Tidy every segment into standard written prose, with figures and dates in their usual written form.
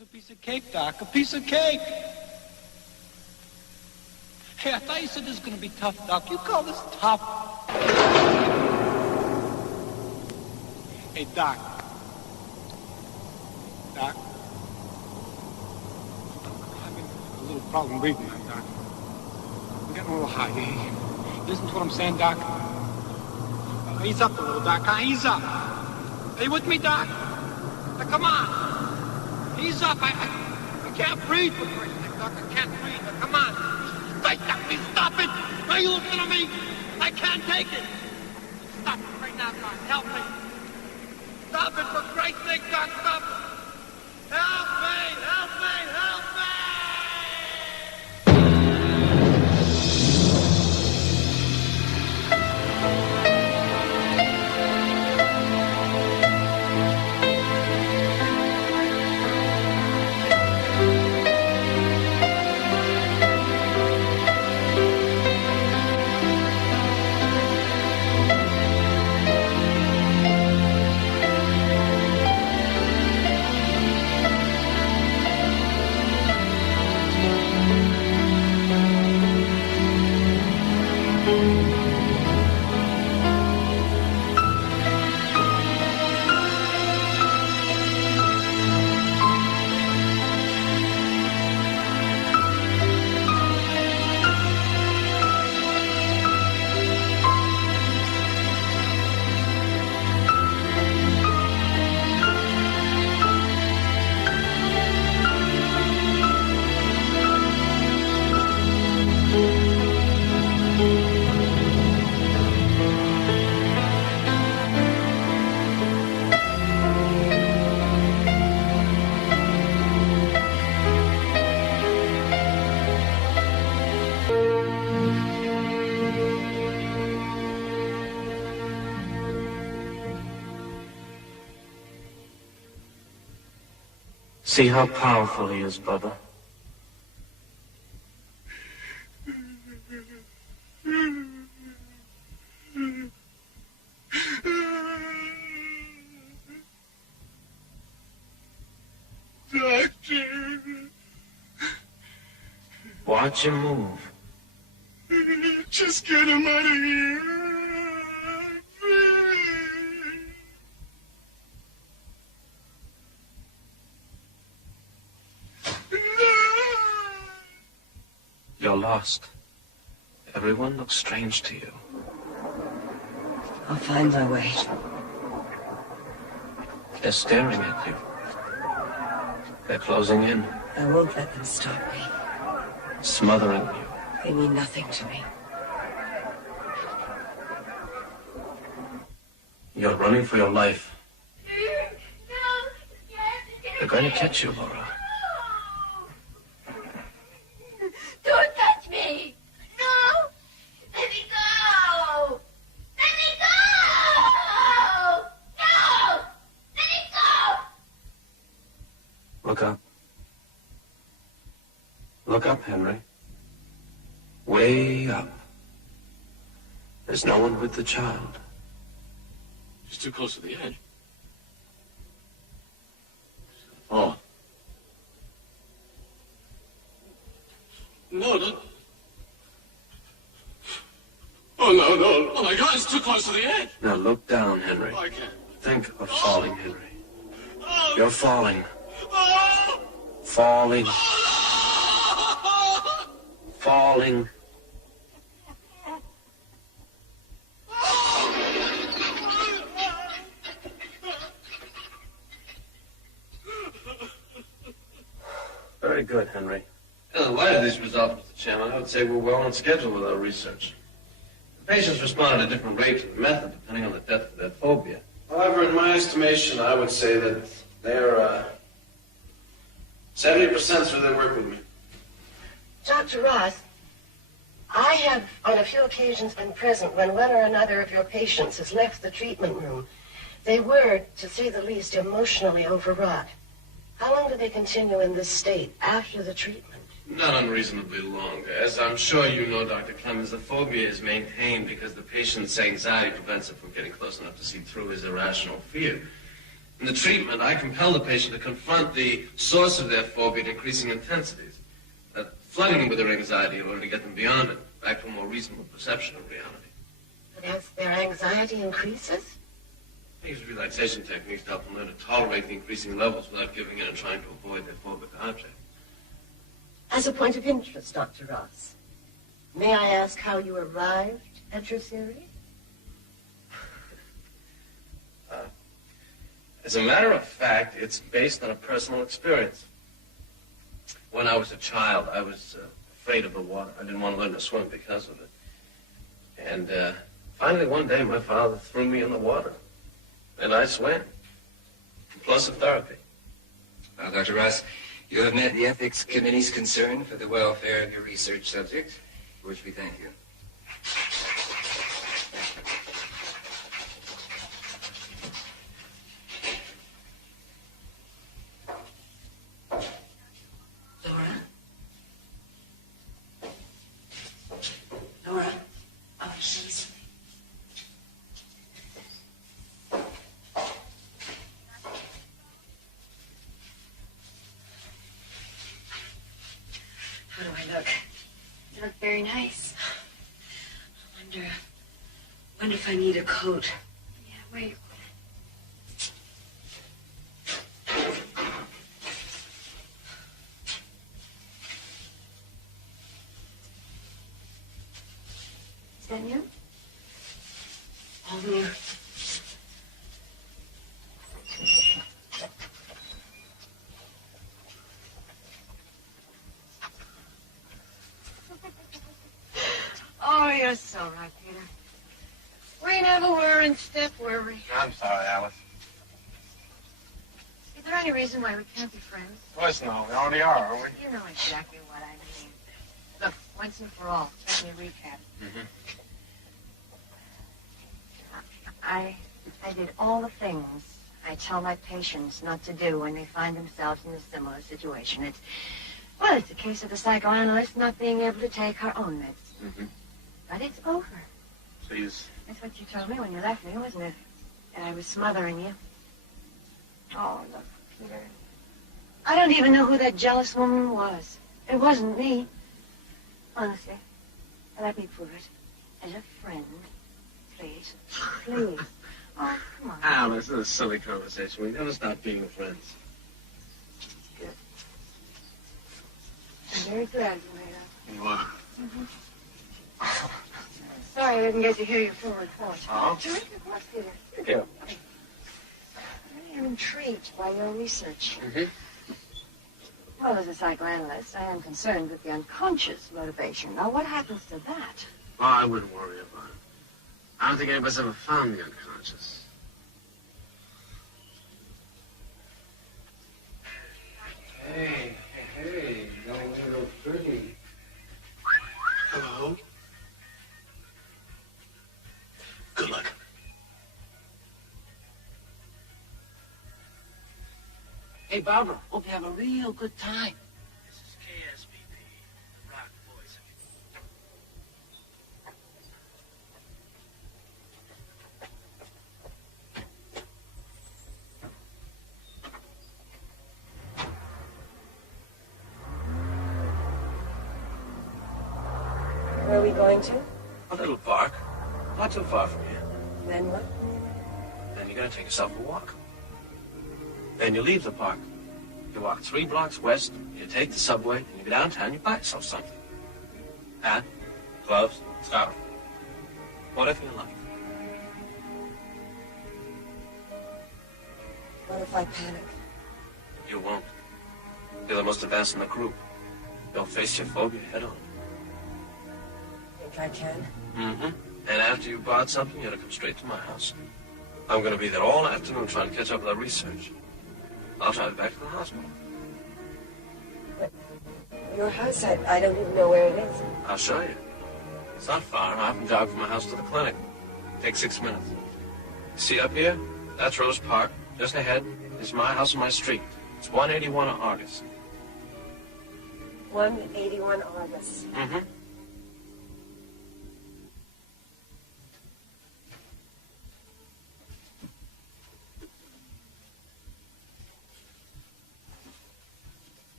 Here's a piece of cake, Doc. A piece of cake. Hey, I thought you said this was going to be tough, Doc. You call this tough? Hey, Doc. Doc. I'm having a little problem breathing now, Doc. I'm getting a little high. Hey, listen to what I'm saying, Doc. Ease up a little, Doc. Ease up. Are you with me, Doc? Now, come on. Ease up. I can't breathe for Christ's sake, Doc. I can't breathe. Now, come on. Doc, please stop it. Are you listening to me? I can't take it. Stop it right now, Doc. Help me. Stop it for Christ's sake, Doc. Stop it. Help me. Help me. Help me. See how powerful he is, Bubba. Doctor. Watch him move. Just get him out of here. You're lost. Everyone looks strange to you. I'll find my way. They're staring at you. They're closing in. I won't let them stop me. Smothering you. They mean nothing to me. You're running for your life. They're going to catch you, Laura. Don't touch me! No! Let me go! Let me go! No! Let me go! Look up. Look up, Henry. Way up. There's no one with the child. She's too close to the edge. Oh. No, no. Oh, no, no. Oh, my God, it's too close to the edge. Now look down, Henry. Oh, I can't. Think of falling, Henry. Oh. You're falling. Oh. Falling. Oh. Falling. Very good, Henry. In light of these results, Mr. Chairman, I would say we're well on schedule with our research. The patients respond at a different rate to the method, depending on the depth of their phobia. However, in my estimation, I would say that they're 70% through their work with me. Dr. Ross, I have on a few occasions been present when one or another of your patients has left the treatment room. They were, to say the least, emotionally overwrought. How long do they continue in this state after the treatment? Not unreasonably long. As I'm sure you know, Dr. Clemens, the phobia is maintained because the patient's anxiety prevents him from getting close enough to see through his irrational fear. In the treatment, I compel the patient to confront the source of their phobia at increasing intensities, flooding them with their anxiety in order to get them beyond it, back to a more reasonable perception of reality. But as their anxiety increases? I use relaxation techniques to help them learn to tolerate the increasing levels without giving in and trying to avoid their phobic object. As a point of interest, Dr. Ross, may I ask how you arrived at your theory? As a matter of fact, it's based on a personal experience. When I was a child, I was afraid of the water. I didn't want to learn to swim because of it. And finally, one day, my father threw me in the water. And I swam. Plus of therapy. Well, Dr. Ross, you have met the ethics committee's concern for the welfare of your research subject, for which we thank you. Laura? Oh, she's... How do I look? You look very nice. I wonder if I need a coat. Yeah, wait. Is that you? All new. Oh, you're so right, Peter. We never were in step, were we? I'm sorry, Alice. Is there any reason why we can't be friends? Of course no. We already are, aren't we? You know exactly what I mean. Look, once and for all, let me recap. I did all the things I tell my patients not to do when they find themselves in a similar situation. It's a case of the psychoanalyst not being able to take her own meds. But it's over. Please. That's what you told me when you left me, wasn't it? That I was smothering you. Oh, look, Peter. I don't even know who that jealous woman was. It wasn't me. Honestly. Let me prove it. As a friend. Please. Please. Oh, come on. Alice, this is a silly conversation. We never stop being friends. Good. I'm very glad you made up. You are. Sorry I didn't get to hear your full report. Oh? Drink your course, Peter. Thank you. I am intrigued by your research. Well, as a psychoanalyst, I am concerned with the unconscious motivation. Now, what happens to that? Oh, I wouldn't worry about it. I don't think anybody's ever found the unconscious. Hey, don't look pretty. Hello? Good luck. Hey, Barbara, hope you have a real good time. This is KSBP, Rock Boys. Where are we going to? A little park. Not too far from here. Then what? Then you're gonna take yourself a walk. Then you leave the park. You walk 3 blocks west, you take the subway, and you go downtown, you buy yourself something. Hat, gloves, scarf. Whatever you like. What if I panic? You won't. You're the most advanced in the group. You'll face your phobia head on. Think I can? And after you bought something, you're to come straight to my house. I'm going to be there all afternoon trying to catch up with our research. I'll drive back to the hospital. But your house, I don't even know where it is. I'll show you. It's not far. I can jog from my house to the clinic. Takes 6 minutes. See up here? That's Rose Park. Just ahead is my house and my street. It's 181 August. 181 August.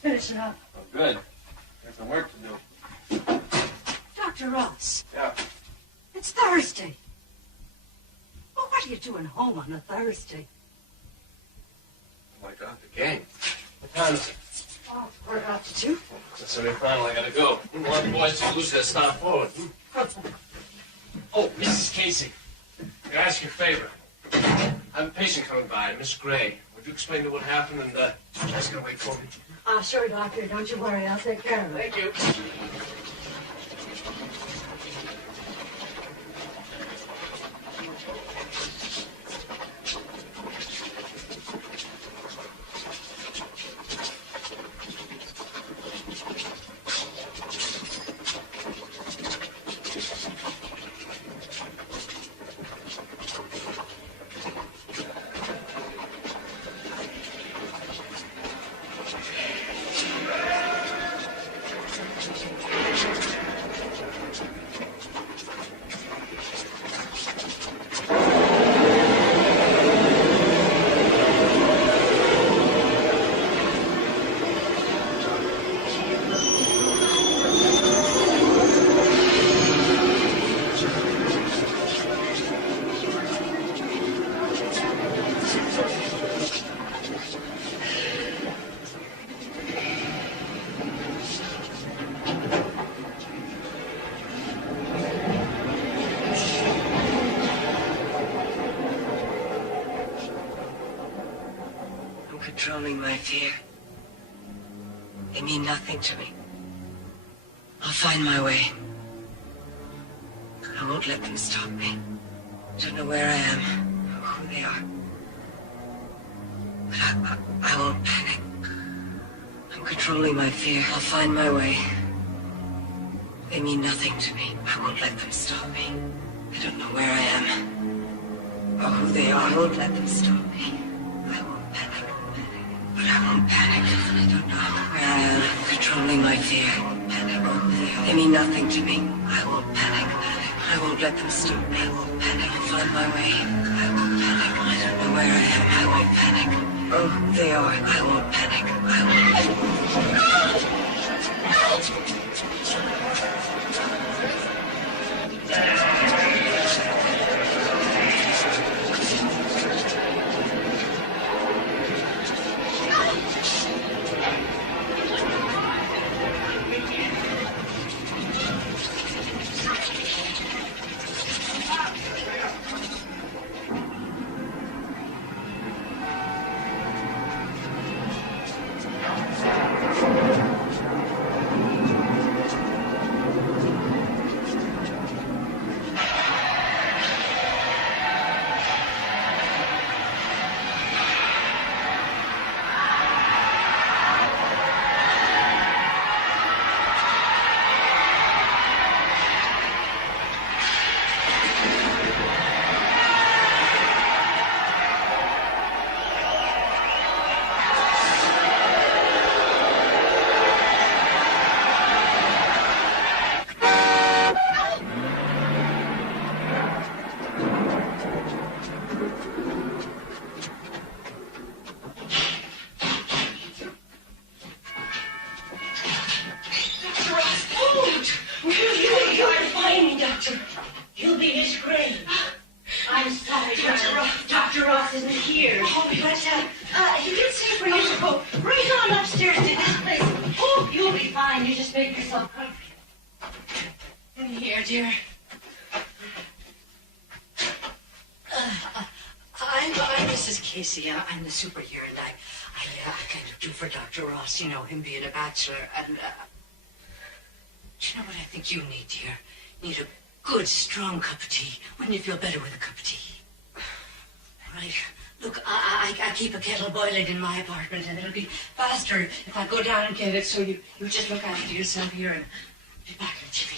just finishing up. Oh, good. There's some work to do. Dr. Ross. Yeah. It's Thursday. Well, what are you doing home on a Thursday? Oh, my God, the game. What time is it? Oh, it's 2:15. It's semi-final. I gotta go. You want the boys to lose their star forward. Oh, Mrs. Casey. Can I ask you a favor? I have a patient coming by, Miss Gray. Would you explain to her what happened and ask her to wait for me? Sure, Doctor. Don't you worry. I'll take care of it. Thank you. Controlling my fear. They mean nothing to me. I'll find my way. I won't let them stop me. Don't know where I am, or who they are. But I won't panic. I'm controlling my fear. I'll find my way. They mean nothing to me. I won't let them stop me. I don't know where I am, or who they are. I won't let them stop me. I won't panic. But I won't panic. I don't know where I am. I'm controlling my fear. I won't panic. They mean nothing to me. I won't panic. I won't let them stop me. I won't panic. I'll find my way. I won't panic. I don't know where I am. I won't panic. Oh, who they are. I won't panic. I won't. I'm the super here, and I kind of do for Dr. Ross, you know, him being a bachelor, and, do you know what I think you need, dear? You need a good, strong cup of tea. Wouldn't you feel better with a cup of tea? Right. Look, I keep a kettle boiling in my apartment, and it'll be faster if I go down and get it, so you just look after yourself here, and be back in a jiffy.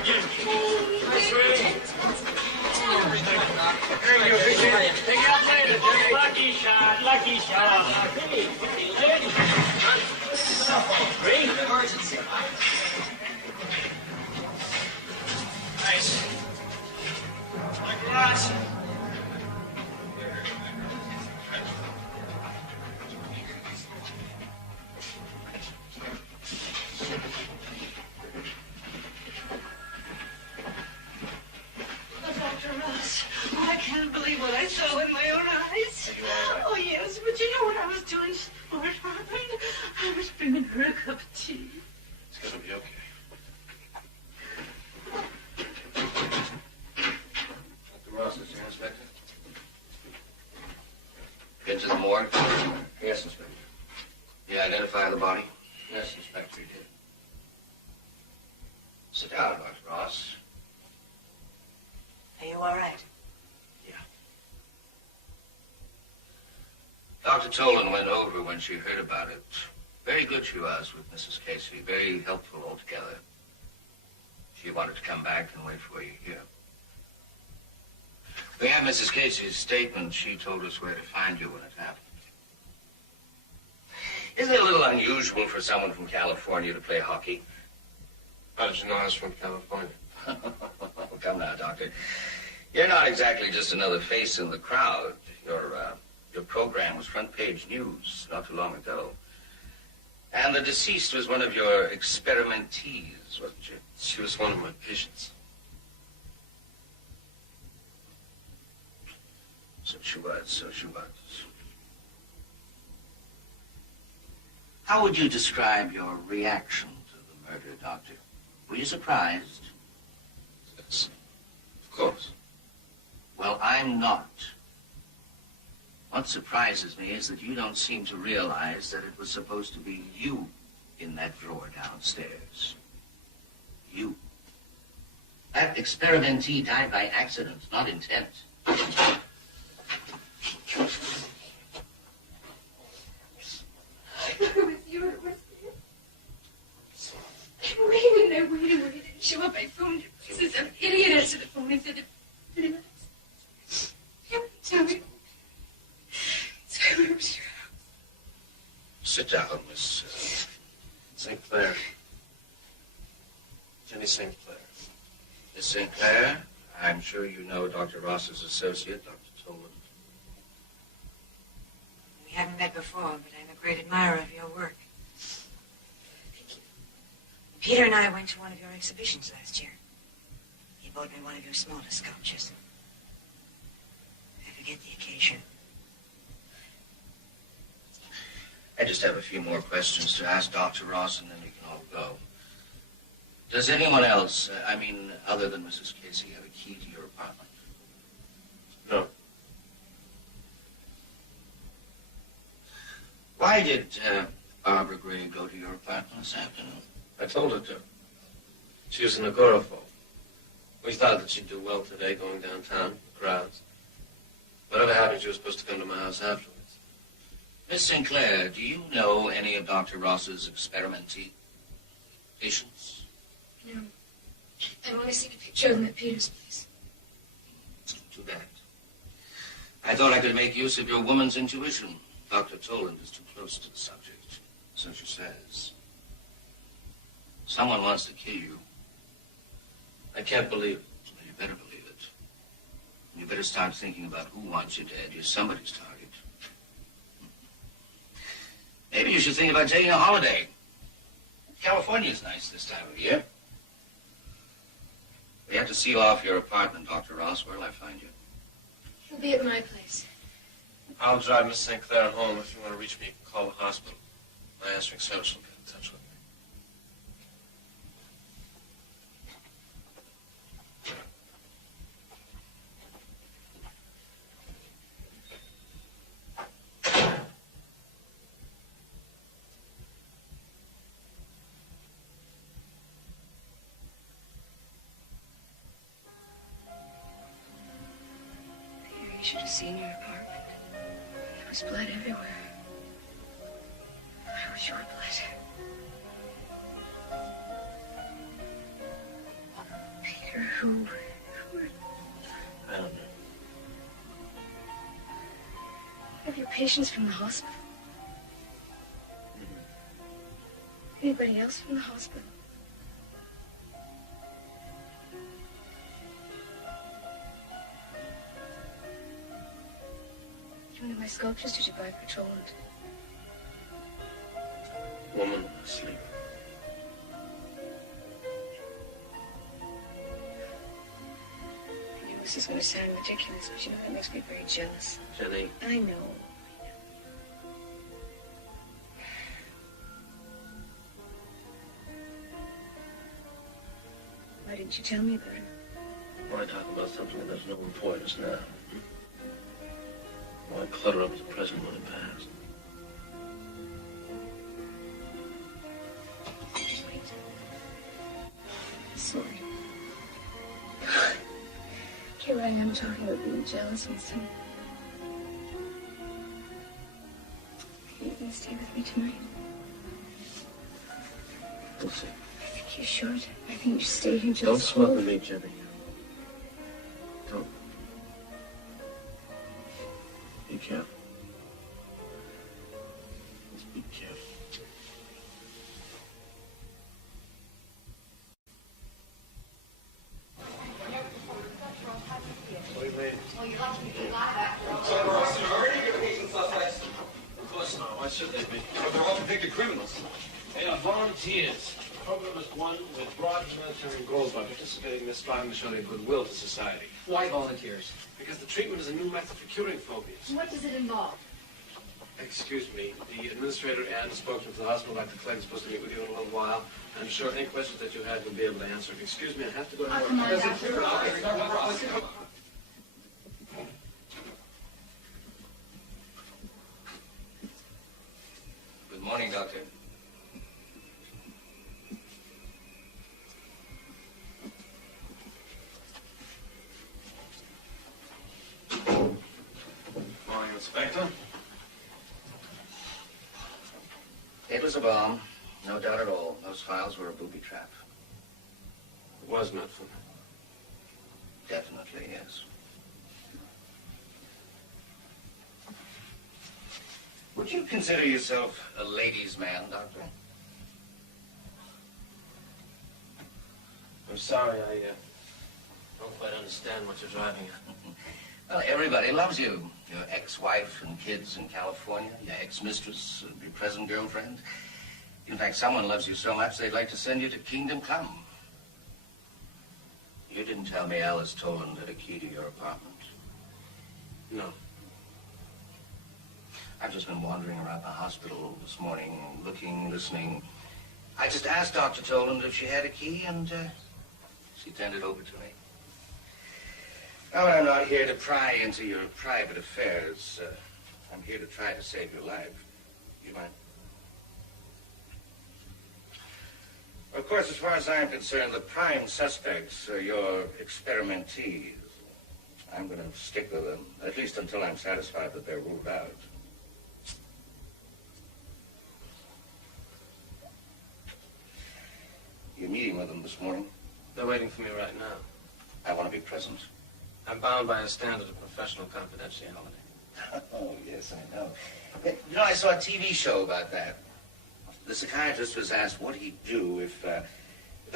again. Hi, sweetie. Thank you. Appreciate it. Take it up later, Jimmy. Lucky shot. Lucky shot. Great emergency. Nice. Like Ross. I can't believe what I saw with my own eyes. Oh, yes, but you know what I was doing, sweetheart? I was bringing her a cup of tea. It's gonna be okay. Dr. Ross is here, Inspector. Been to the morgue? Yes, Inspector. You identify the body? Yes, Inspector, you did. Sit down, Dr. Ross. Are you all right? Dr. Tolan went over when she heard about it. Very good she was with Mrs. Casey. Very helpful altogether. She wanted to come back and wait for you here. We have Mrs. Casey's statement. She told us where to find you when it happened. Isn't it a little unusual for someone from California to play hockey? How did you know I was from California? Well, come now, Doctor. You're not exactly just another face in the crowd. Your program was front page news not too long ago. And the deceased was one of your experimentees, wasn't she? She was one of my patients. So she was. How would you describe your reaction to the murder, Doctor? Were you surprised? Yes, of course. Well, I'm not. What surprises me is that you don't seem to realize that it was supposed to be you in that drawer downstairs. You. That experimentee died by accident, not intent. I waited. Show up. I phoned you. Some idiot answered the phone and said that. Tell me. Where was your house? Sit down, Miss St. Clair. Jenny St. Clair. Miss St. Clair. I'm sure you know Dr. Ross's associate, Dr. Tolan. We haven't met before, but I'm a great admirer of your work. Thank you. Peter and I went to one of your exhibitions last year. He bought me one of your smallest sculptures. I forget the occasion. I just have a few more questions to ask Dr. Ross, and then we can all go. Does anyone else, other than Mrs. Casey, have a key to your apartment? No. Why did Barbara Gray go to your apartment this afternoon? I told her to. She was an agoraphobe. We thought that she'd do well today going downtown, the crowds. Whatever happened, she was supposed to come to my house afterwards. Miss Sinclair, do you know any of Dr. Ross's experimentee patients? No. I've only seen a picture of them at Peter's place. Too bad. I thought I could make use of your woman's intuition. Dr. Toland is too close to the subject. So she says. Someone wants to kill you. I can't believe it. Well, you better believe it. You better start thinking about who wants you dead. You're somebody's target. Maybe you should think about taking a holiday. California's nice this time of year. We have to seal off your apartment, Dr. Ross. Where'll I find you? He'll be at my place. I'll drive Miss St. Clair home. If you want to reach me, you can call the hospital. My answering service will get in touch with me. You should have seen your apartment. There was blood everywhere. It was your blood. Who? I don't know. Have your patients from the hospital? Anybody else from the hospital? One of my sculptures did you buy for Toland? Woman asleep. I know this is going to sound ridiculous, but you know that makes me very jealous. Jenny. I know. Why didn't you tell me about it? Why talk about something that has no importance now? Why clutter up the present when it passed? Sorry. Here I am talking about being jealous and so. Are you going to stay with me tonight? We'll see. I think you should. I think you should stay here until Don't it's smother over. me, Jenny. Don't. Be careful. Just be careful. What do you mean? Well, you're lucky to be alive after all. Of course not. Why should they be? They're all convicted criminals. They are volunteers. The program is one with broad humanitarian goals by participating in this striving to show their goodwill to society. Why volunteers? Because the treatment is a new method for curing phobias. What does it involve? Excuse me, the administrator and the spokesman for the hospital, Dr. Clegg, is supposed to meet with you in a little while. I'm sure any questions that you had you'll be able to answer. Excuse me, I have to go to Oh, work. come on, Doctor. Good morning, Doctor. Morning, Inspector. It was a bomb, no doubt at all. Those files were a booby trap. It was meant for me. Definitely, yes. Would you consider yourself a ladies' man, Doctor? I'm sorry, I don't quite understand what you're driving at. Well, everybody loves you. Your ex-wife and kids in California, your ex-mistress, your present girlfriend. In fact, someone loves you so much they'd like to send you to Kingdom Come. You didn't tell me Alice Toland had a key to your apartment. No. I've just been wandering around the hospital this morning, looking, listening. I just asked Dr. Toland if she had a key, and she turned it over to me. Now, I'm not here to pry into your private affairs. I'm here to try to save your life. You mind? Of course, as far as I'm concerned, the prime suspects are your experimentees. I'm going to stick with them, at least until I'm satisfied that they're ruled out. You're meeting with them this morning? They're waiting for me right now. I want to be present. I'm bound by a standard of professional confidentiality. Oh, yes, I know. You know, I saw a TV show about that. The psychiatrist was asked what he'd do if a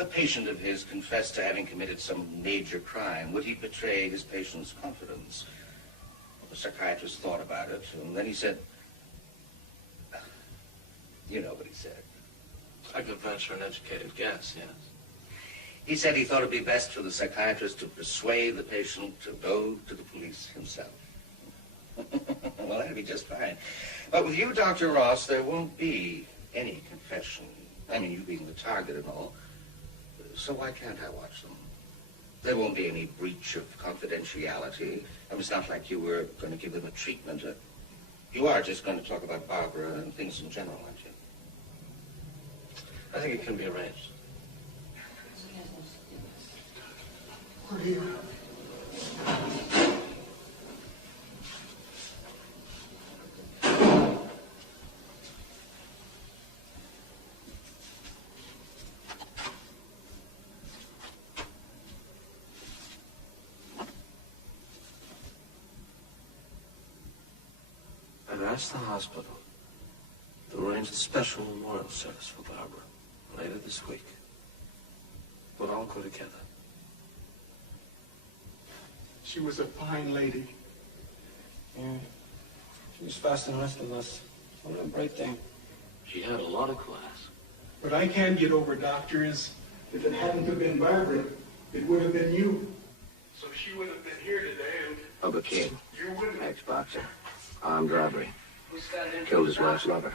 patient of his confessed to having committed some major crime. Would he betray his patient's confidence? Well, the psychiatrist thought about it, and then he said, you know what he said. I could venture an educated guess, yes. He said he thought it'd be best for the psychiatrist to persuade the patient to go to the police himself. Well, that'd be just fine. But with you, Dr. Ross, there won't be any confession. I mean, you being the target and all. So why can't I watch them? There won't be any breach of confidentiality. I mean, it's not like you were going to give them a treatment. You are just going to talk about Barbara and things in general, aren't you? I think it can be arranged. asked the hospital to arrange a special memorial service for Barbara later this week. We'll all go together. She was a fine lady. Yeah. She was faster than the rest of us. What a great thing. She had a lot of class. What I can't get over, Doctor, is if it hadn't have been Barbara, it would have been you. So she would have been here today, and Of a kid, you wouldn't have. ex-boxer, armed robbery, killed his wife's lover.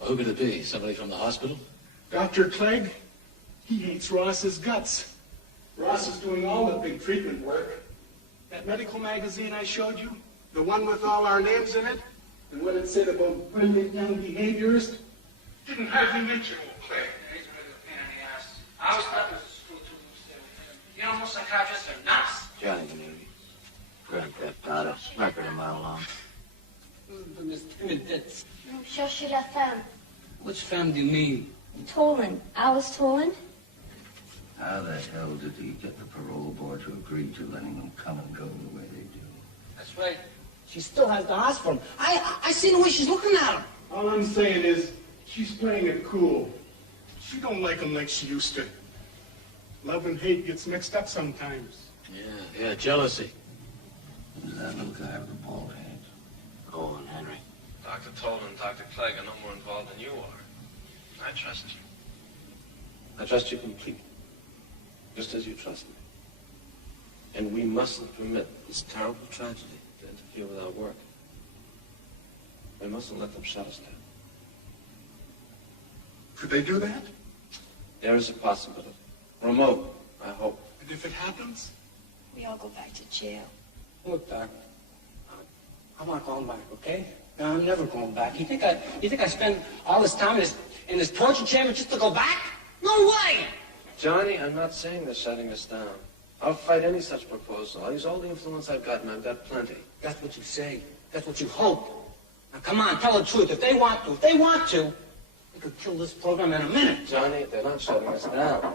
Who could it be? Somebody from the hospital? Dr. Clegg, he hates Ross's guts. Ross is doing all the big treatment work. That medical magazine I showed you, the one with all our names in it, and what it said about brilliant young behaviorists, didn't hardly mention old Clegg. He's a really pain in the ass. I always thought this was a school too. You know, most psychiatrists are nuts. Johnny Canary. Grand Theft Auto. Record a mile long. Cherchez la femme. Which femme do you mean? Tolan. Alice Tolan? How the hell did he get the parole board to agree to letting them come and go the way they do? That's right. She still has the hospital. I seen the way she's looking at him. All I'm saying is, she's playing it cool. She don't like him like she used to. Love and hate gets mixed up sometimes. Yeah, jealousy. Who's that little guy with the bald head? Oh, and Henry. Dr. Tolan and Dr. Clegg are no more involved than you are. I trust you. I trust you completely, just as you trust me. And we mustn't permit this terrible tragedy to interfere with our work. We mustn't let them shut us down. Could they do that? There is a possibility. Remote, I hope. And if it happens? We all go back to jail. Look, Doc, I'm not going back, okay? No, I'm never going back. You think I spend all this time in this torture chamber just to go back? No way! Johnny, I'm not saying they're shutting us down. I'll fight any such proposal. I'll use all the influence I've got, and I've got plenty. That's what you say. That's what you hope. Now, come on, tell the truth. If they want to, they could kill this program in a minute. Johnny, they're not shutting us down.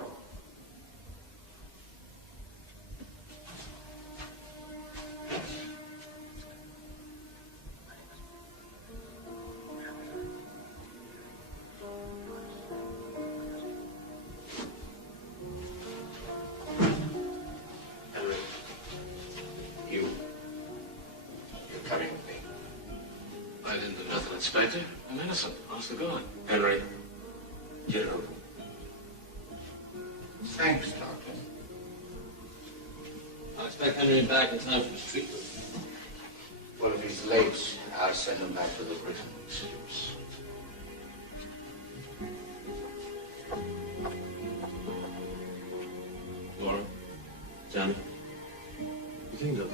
Inspector, I'm innocent. Honest to God. Henry, get over. Thanks, Doctor. I'll expect Henry back in time for his treatment. Well, if he's late, I'll send him back to the prison. Excuse. Laura, Johnny, you think of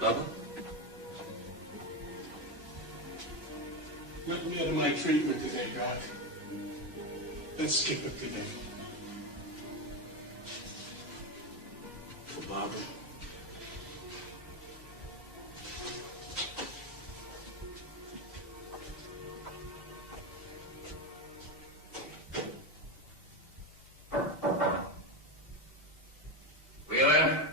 Bubba? Nothing out of my treatment today, Doc. Let's skip it today. For Barbara? Wheeler?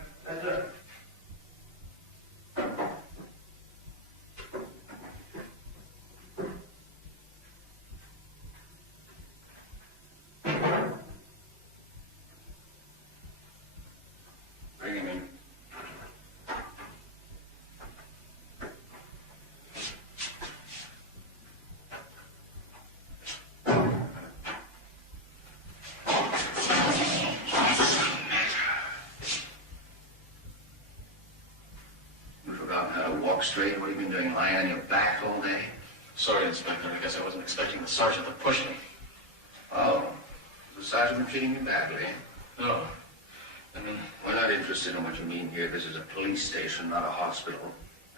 Bring him in. You forgotten how to walk straight? What have you been doing, lying on your back all day? Sorry, Inspector. I guess I wasn't expecting the sergeant to push me. Oh, the sergeant been treating you badly? No. I mean, We're not interested in what you mean here. This is a police station, not a hospital.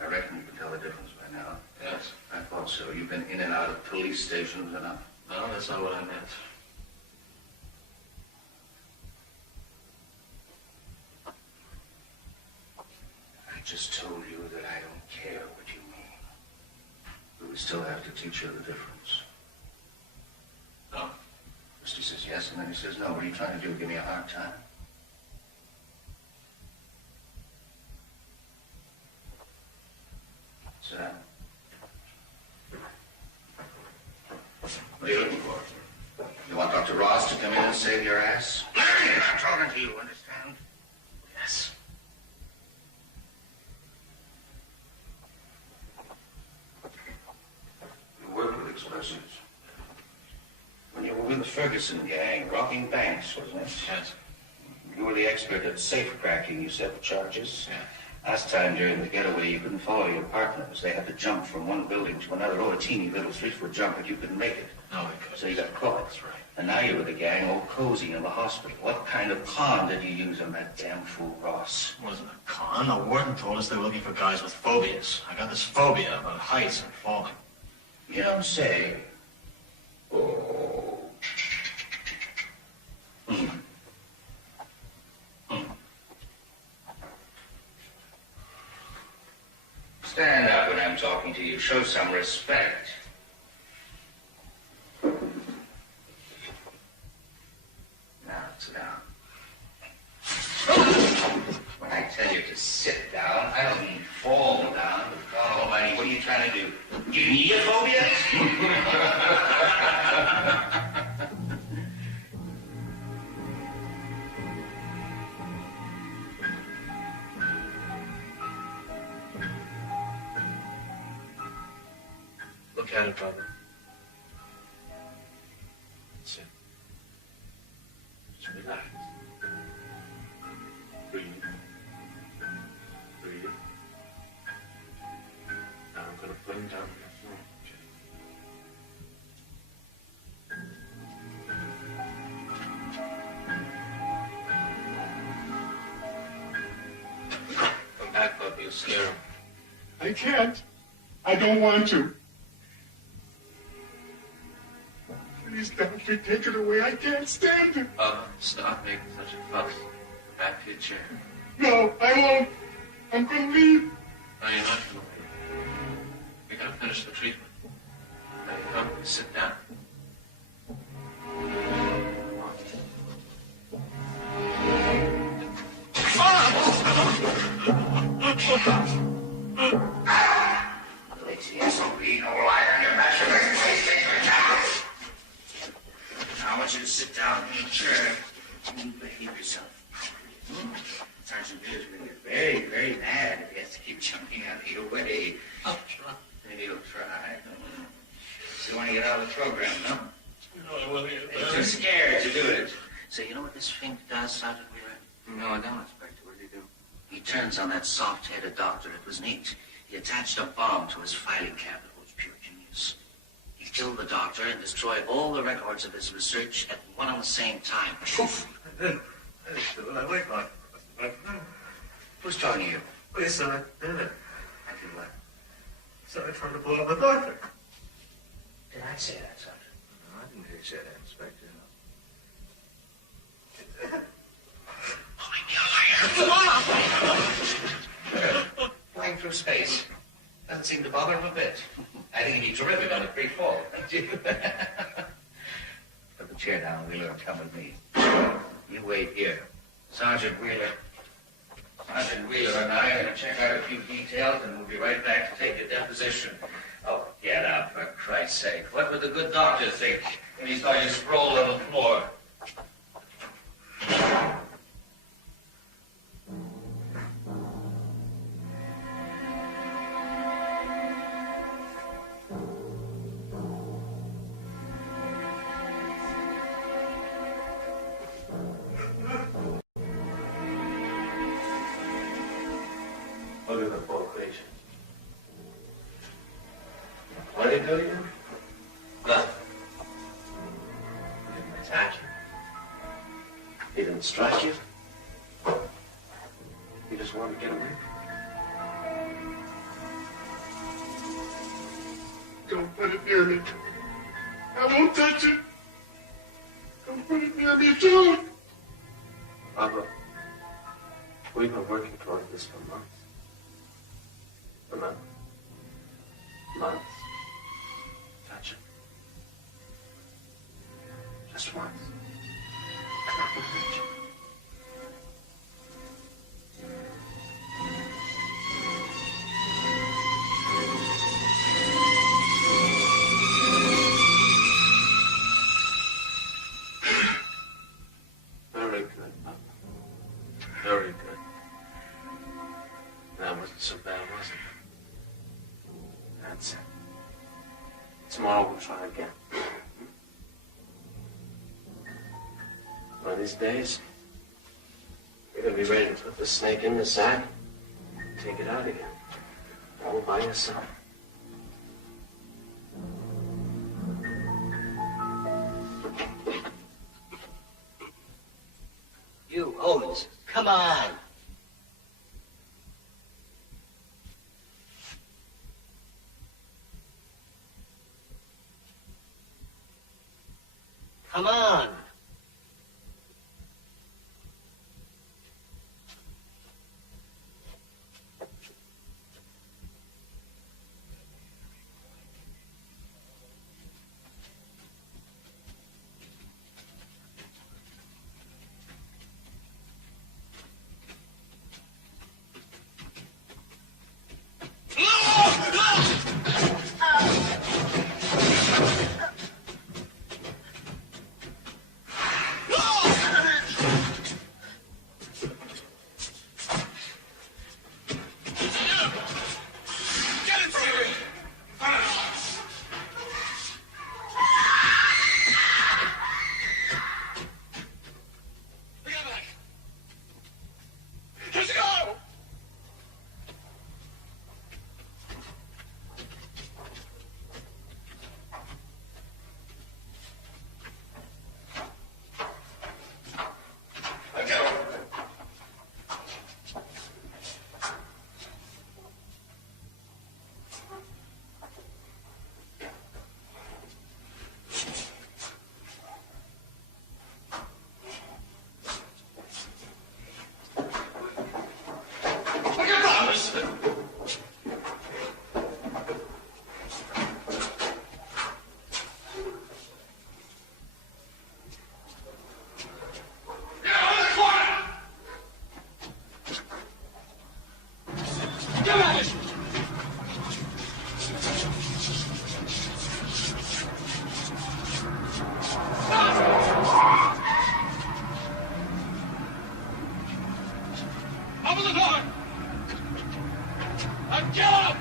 I reckon you can tell the difference by now. yes. I thought so. You've been in and out of police stations enough. No, that's not what I meant. I just told you that I don't care what you mean. But we still have to teach you the difference. No. The First he says yes, and then he says no. What are you trying to do? Give me a hard time? Sit down. What are you looking for? You want Dr. Ross to come in and save your ass? Larry, I'm talking to you, understand? Yes. You work with explosives. When you were with the Ferguson gang, robbing banks, wasn't it? Yes. You were the expert at safe cracking. You set the charges. Yeah. Last time during the getaway, you couldn't follow your partners. They had to jump from one building to another. Oh, a teeny little 3-foot jump, but you couldn't make it. No, I couldn't. So you got caught. That's right. And now you're with the gang, all cozy in the hospital. What kind of con did you use on that damn fool Ross? It wasn't a con. The warden told us they were looking for guys with phobias. I got this phobia about heights and falling. You don't say. Oh. Stand up when I'm talking to you. Show some respect. Now, sit down. When I tell you to sit down, I don't mean fall down. Oh, buddy, what are you trying to do? Give me a phobia? Look at it, brother. That's it. Just relax. Breathe. Breathe. Now I'm going to put him down on the floor. Okay. Come back, puppy. You'll scare him. I can't. I don't want to. Please, doctor, take it away. I can't stand it. Stop making such a fuss. Back to your chair. No, I won't. I'm going to leave. No, you're not going to leave. We got to finish the treatment. Now you come, sit down. Lazy asshole, no light on your back. Now I want you to sit down in the chair and behave yourself. Sergeant Wheeler's going to get very, very mad if he has to keep jumping out of your way. I'll try. Maybe he'll try. So you want to get out of the program, no? No, I will. You're too scared to do it. So you know what this Fink does, Sergeant Wheeler? No, I don't, Inspector. What did he do? He turns on that soft-headed doctor. It was neat. He attached a bomb to his filing cabinet. It was pure genius. He killed the doctor and destroyed all the records of his research at one and the same time. Poof! Who's talking to you? Well, you said I did it. I did what? So I tried to blow up the doctor. Did I say that, Sergeant? No, I didn't hear you say that, Inspector. Flying through space. Doesn't seem to bother him a bit. I think he'd be terrific on a free fall. Put the chair down, Wheeler, and come with me. You wait here. Sergeant Wheeler and I are going to check out a few details, and we'll be right back to take your deposition. Oh, get up, for Christ's sake. What would the good doctor think when he saw you sprawl on the floor? Look at the full equation. What did he do to you? Nothing. He didn't attack you. He didn't strike you. He just wanted to get away. Don't put it near me. I won't touch it. Don't put it near me, don't. Pablo, we've been working toward this for months. Remember? Months. Touch it. Just once. Nothing hurt you. Very good, Papa. Very good. That wasn't so bad, was it? That's it. Tomorrow we'll try again. One of these days, you're gonna be ready to put the snake in the sack, take it out again, all by yourself. You, Owens, come on. Come on. Open the door! Get up!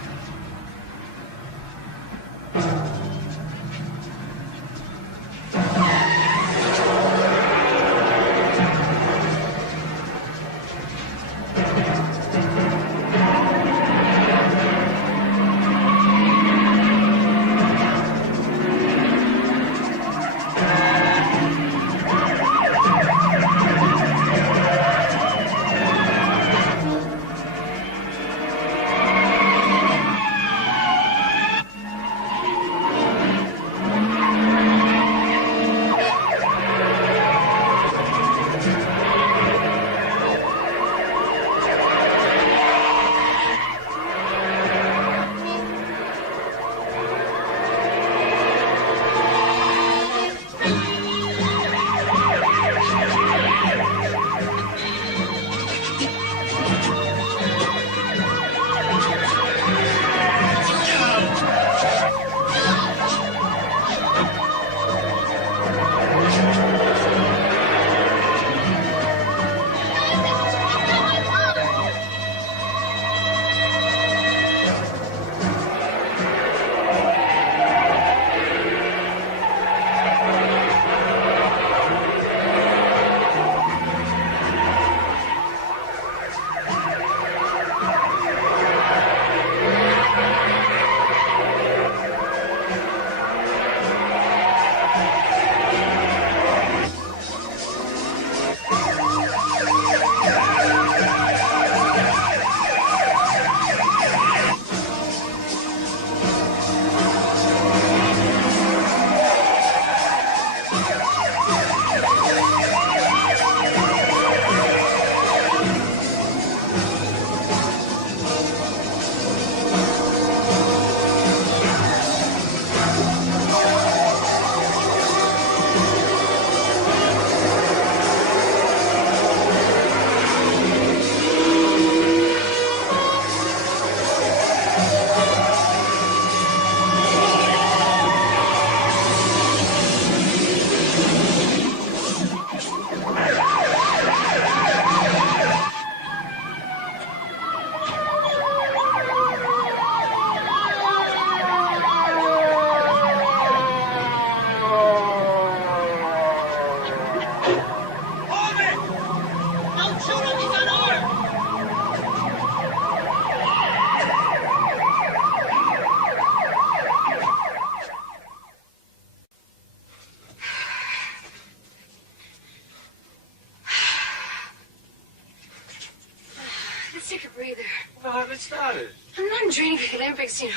started. I'm not draining the Olympics, you know.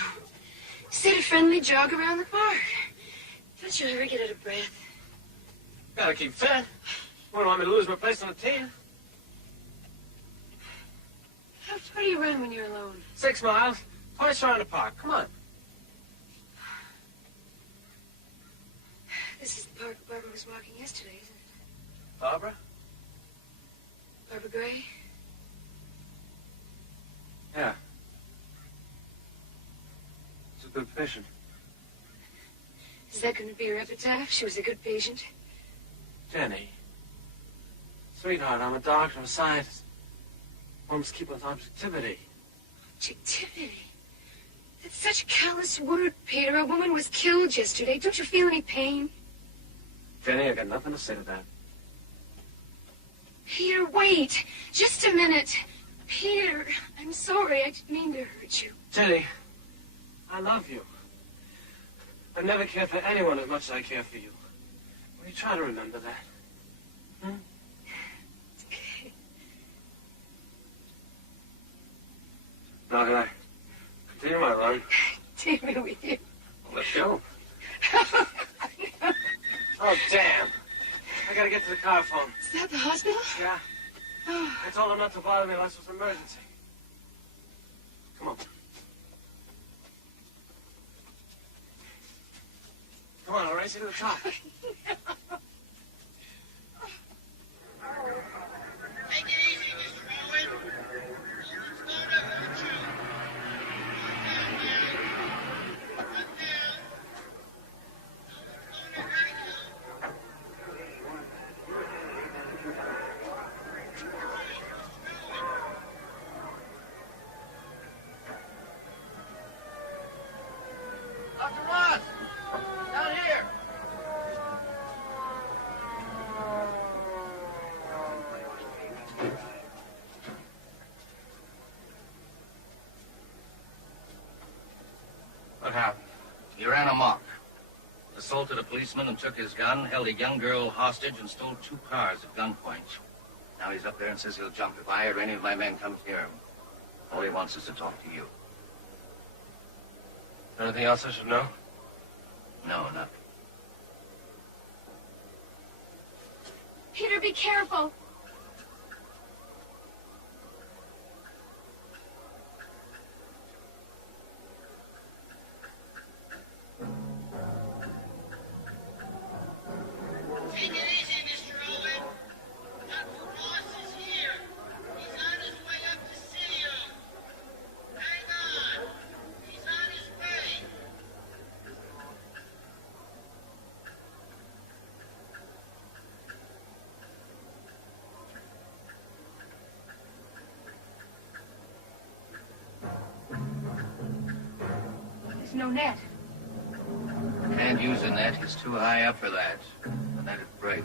Just a friendly jog around the park. Don't you ever get out of breath? Gotta keep fit. You wouldn't want me to lose my place on the team. How far do you run when you're alone? 6 miles. Twice around the park. Come on. This is the park Barbara was walking yesterday, isn't it? Barbara? Barbara Gray? Yeah. She's a good patient. Is that going to be her epitaph? She was a good patient. Jenny. Sweetheart, I'm a doctor, I'm a scientist. One must keep with objectivity. Objectivity? That's such a callous word, Peter. A woman was killed yesterday. Don't you feel any pain? Jenny, I got nothing to say to that. Peter, wait. Just a minute. Peter, I'm sorry. I didn't mean to hurt you. Jenny, I love you. I've never cared for anyone as much as I care for you. Will you try to remember that? Hmm? It's okay. Now can I continue my run? Take me with you. Let's go. Oh, damn. I gotta get to the car phone. Is that the hospital? Yeah. I told them not to bother me unless it was an emergency. Come on. Come on, I'll race you to the top. Take it easy, Mr. Owen. Let's load up with the truth. Up down. Dr. Ross! Down here! What happened? He ran amok. Assaulted a policeman and took his gun, held a young girl hostage, and stole 2 cars at gunpoint. Now he's up there and says he'll jump if I or any of my men comes near him. All he wants is to talk to you. Anything else I should know? No, nothing. Peter, be careful. Take it easy, Mr. Owen. Dr. Ross is here. He's on his way up to see you. Hang on. He's on his way. There's no net. Can't use a net. He's too high up for that. The net'd break.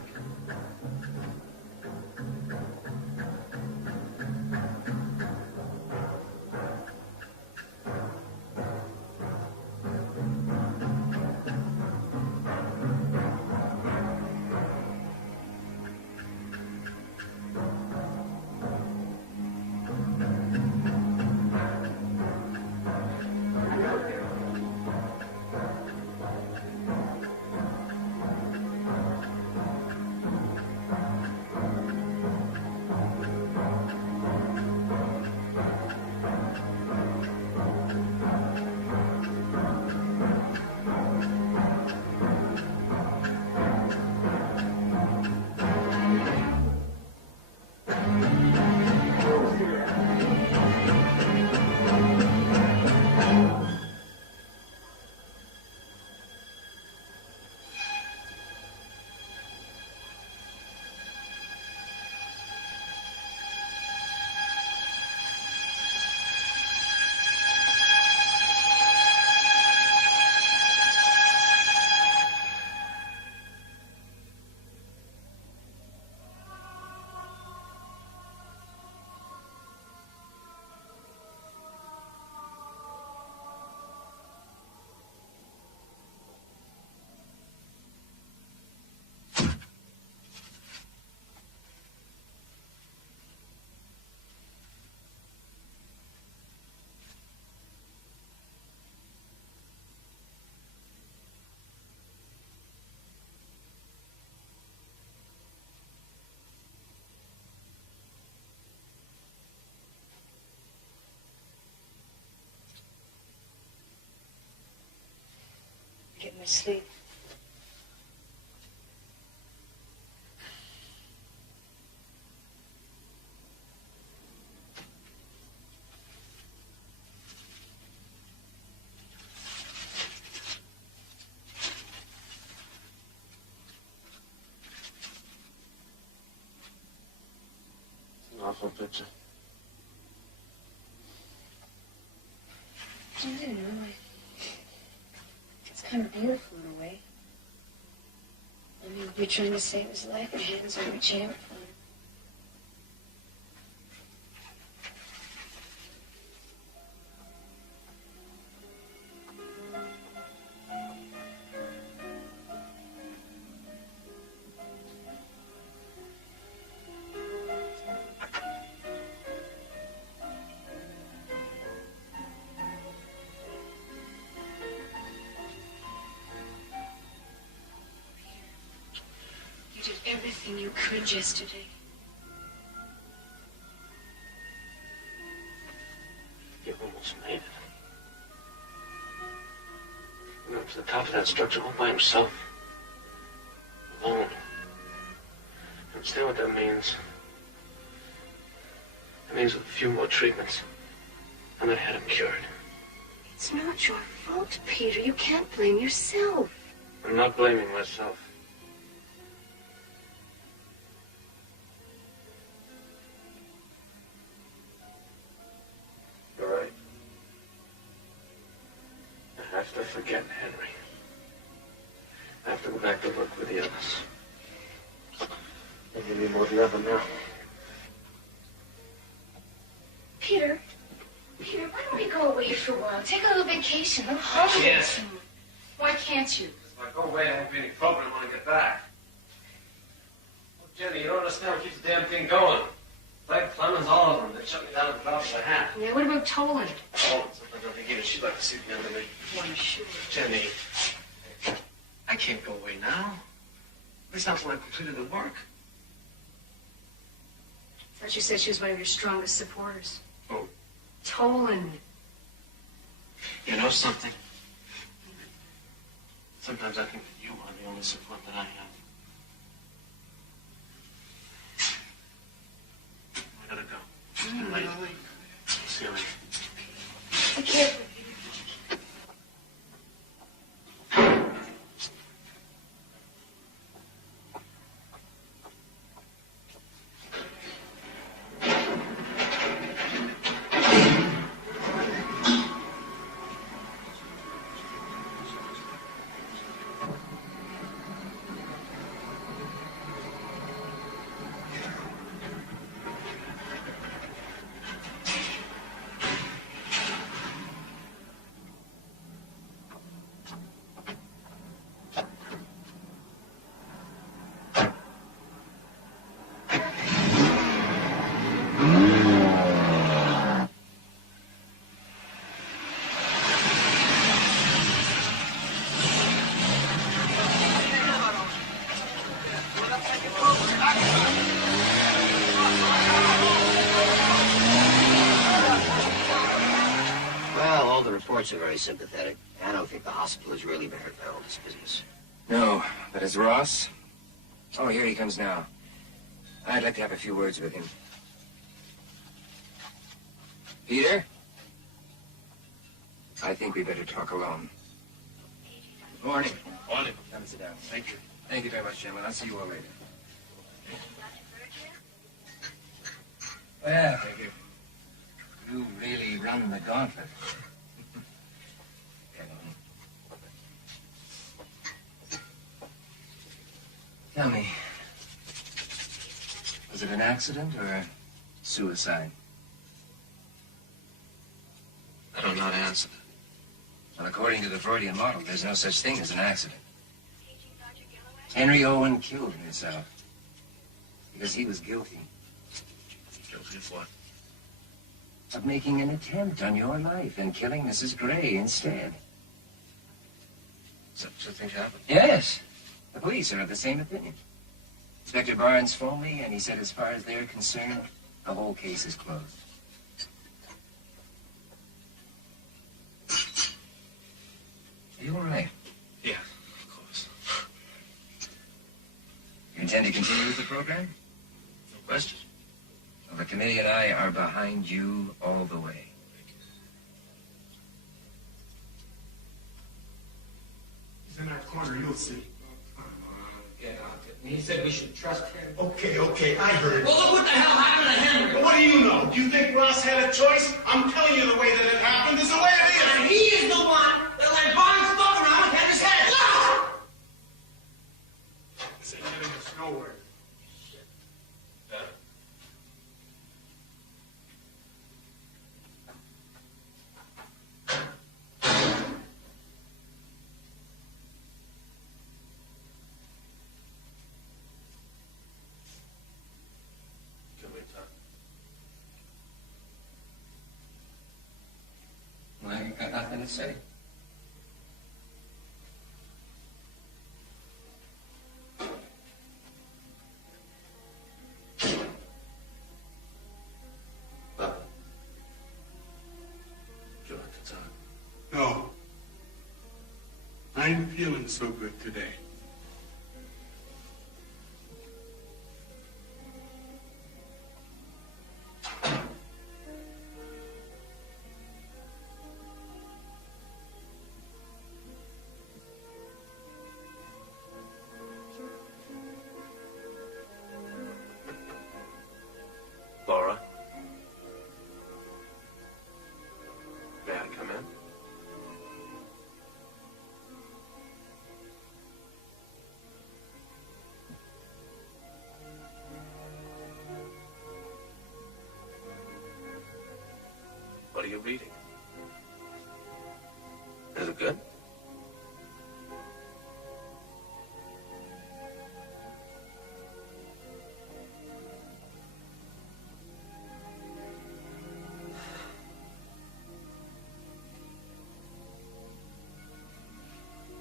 Get my sleep. Awful picture. I don't know. It's kind of beautiful in a way. I mean, you're trying to save his life and hands over a champ for him. You did everything you could yesterday. You almost made it. He went up to the top of that structure all by himself. Alone. Understand what that means? It means with a few more treatments, and I had him cured. It's not your fault, Peter. You can't blame yourself. I'm not blaming myself. You're right. I have to forget Henry. I have to go back to work with the others. I need me more than ever now. Peter, why don't we go away for a while? Take a little vacation, a little holiday can't. soon. Why can't you? If I go away, there won't be any program when I get back. Oh, Jenny, you don't understand what keeps the damn thing going. Blake, Clemens, all of them. They shut me down at the drop of a hat. Yeah, what about Tolan? Oh, sometimes I think even she'd like to see the end of me. Why, sure. Jenny, I can't go away now. At least not until I've completed the work. I thought you said she was one of your strongest supporters. Oh. Tolan. You know something? Sometimes I think that you are the only support that I have. I gotta go. It's been late. See you later. Be careful. Well, all the reports are very sympathetic. I don't think the hospital has really better handled this business. No, but as Ross? Oh, here he comes now. I'd like to have a few words with him. Peter? I think we better talk alone. Morning. Morning. Come and sit down. Thank you. Thank you very much, gentlemen. I'll see you all later. Well, Peter, you really run the gauntlet. Tell me, was it an accident or a suicide? I don't know how to answer that. Well, according to the Freudian model, there's no such thing as an accident. Henry Owen killed himself because he was guilty. Guilty of what? Of making an attempt on your life and killing Mrs. Gray instead. Is that what you think happened? Yes. The police are of the same opinion. Inspector Barnes phoned me, and he said as far as they're concerned, the whole case is closed. Are you all right? Yeah. to continue with the program? No question. Well, the committee and I are behind you all the way. He's in that corner, you'll see. Get out of it. He said we should trust him. Okay, I heard. Well, look what the hell happened to Henry. But what do you know? Do you think Ross had a choice? I'm telling you the way that it happened is the way it is. And he is the one that let Barnes fuck around with Henry's head. Look! This ain't getting us nowhere. I ain't got nothing to say. Bob, would you like to talk? No. I ain't feeling so good today. Laura? May I come in? What are you reading? Is it good?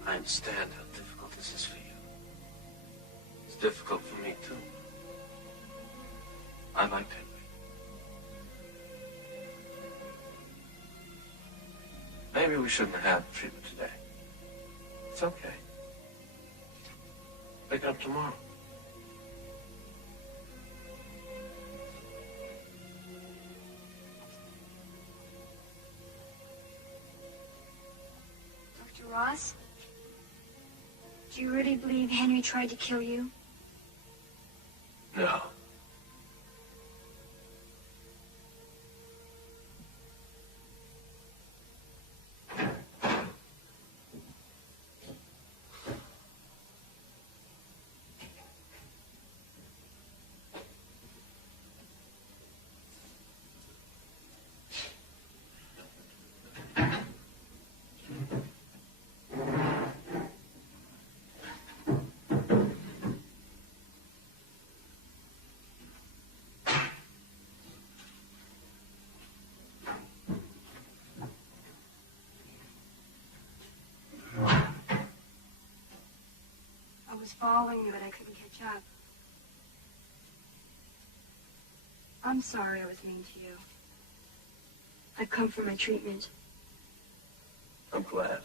I understand how difficult this is for you. It's difficult for me, too. I liked Henry. Maybe we shouldn't have had the treatment today. It's okay. Pick it up tomorrow. Dr. Ross? Do you really believe Henry tried to kill you? No. I was following you, but I couldn't catch up. I'm sorry I was mean to you. I've come for my treatment. I'm glad.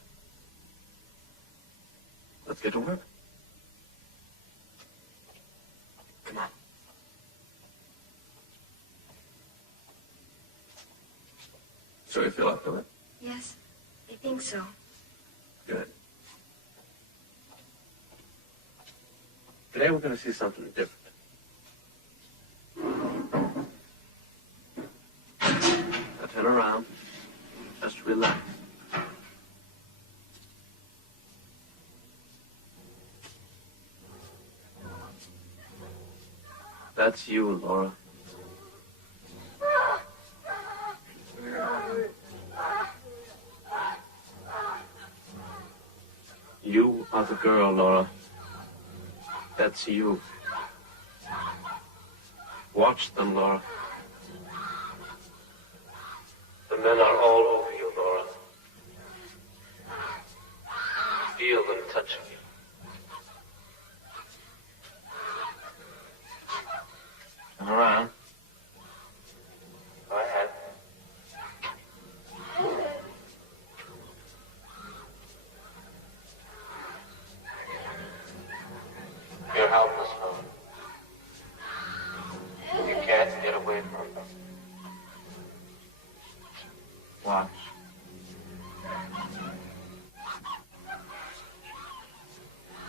Let's get to work. Come on. Sure you feel up to it? Yes, I think so. Good. Today we're going to see something different. Now turn around. Just relax. That's you, Laura. You are the girl, Laura. That's you. Watch them, Laura. The men are all over you, Laura. Feel them touching you. Turn around. Go ahead. You're helpless, Laura.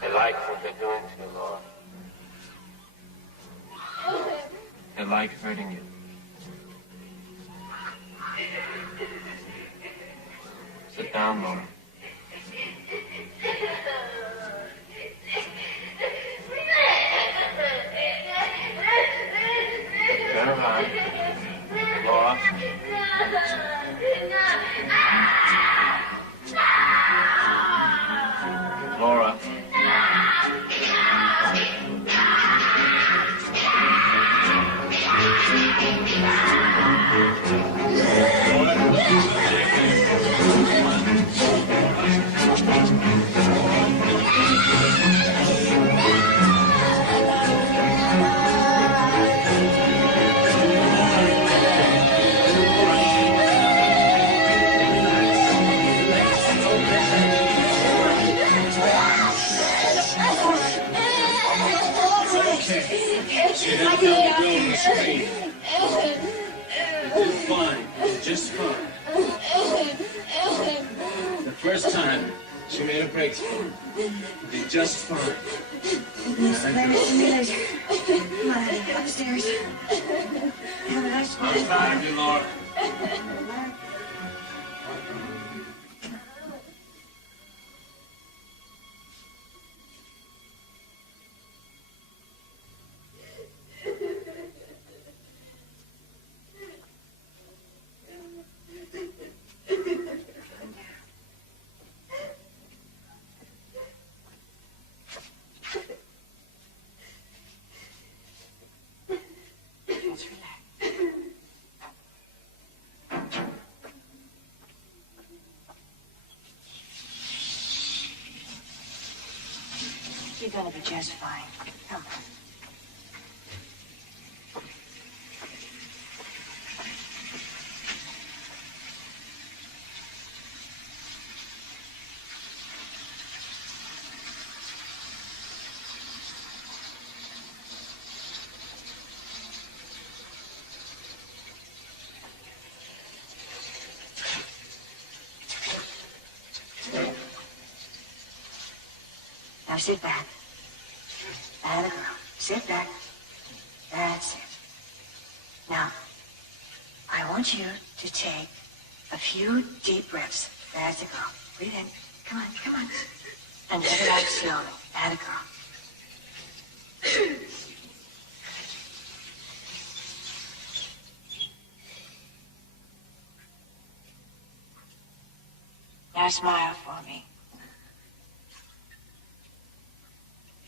They like what they're doing to you, Laura. They like hurting you. Sit down, Laura. Turn around. Laura. Laura. See that little girl in the screen? You're fine. Just fine. The first time she made a breakthrough. You're just fine. Glaser. Come on, honey. Upstairs. Have a nice one. I'm proud of you, Laura. Let's relax. You're gonna be just fine. Come on. Now sit back. Atta girl. Sit back. That's it. Now, I want you to take a few deep breaths. That's it, girl. Breathe in. Come on, come on. And let it out slowly. Atta girl. Now smile for me.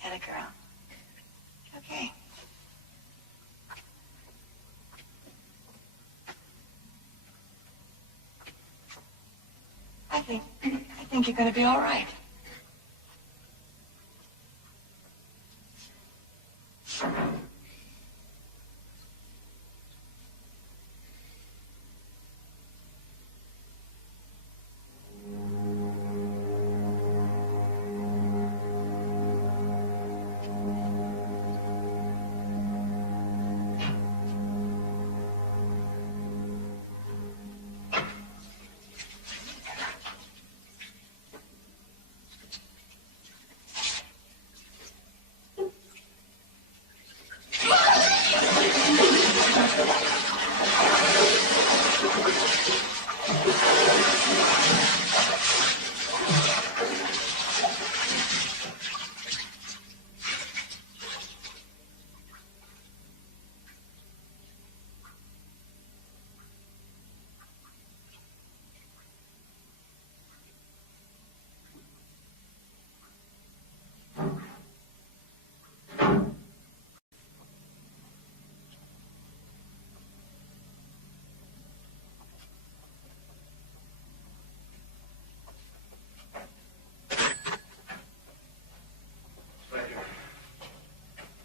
Atta girl. Okay. I think you're gonna be all right.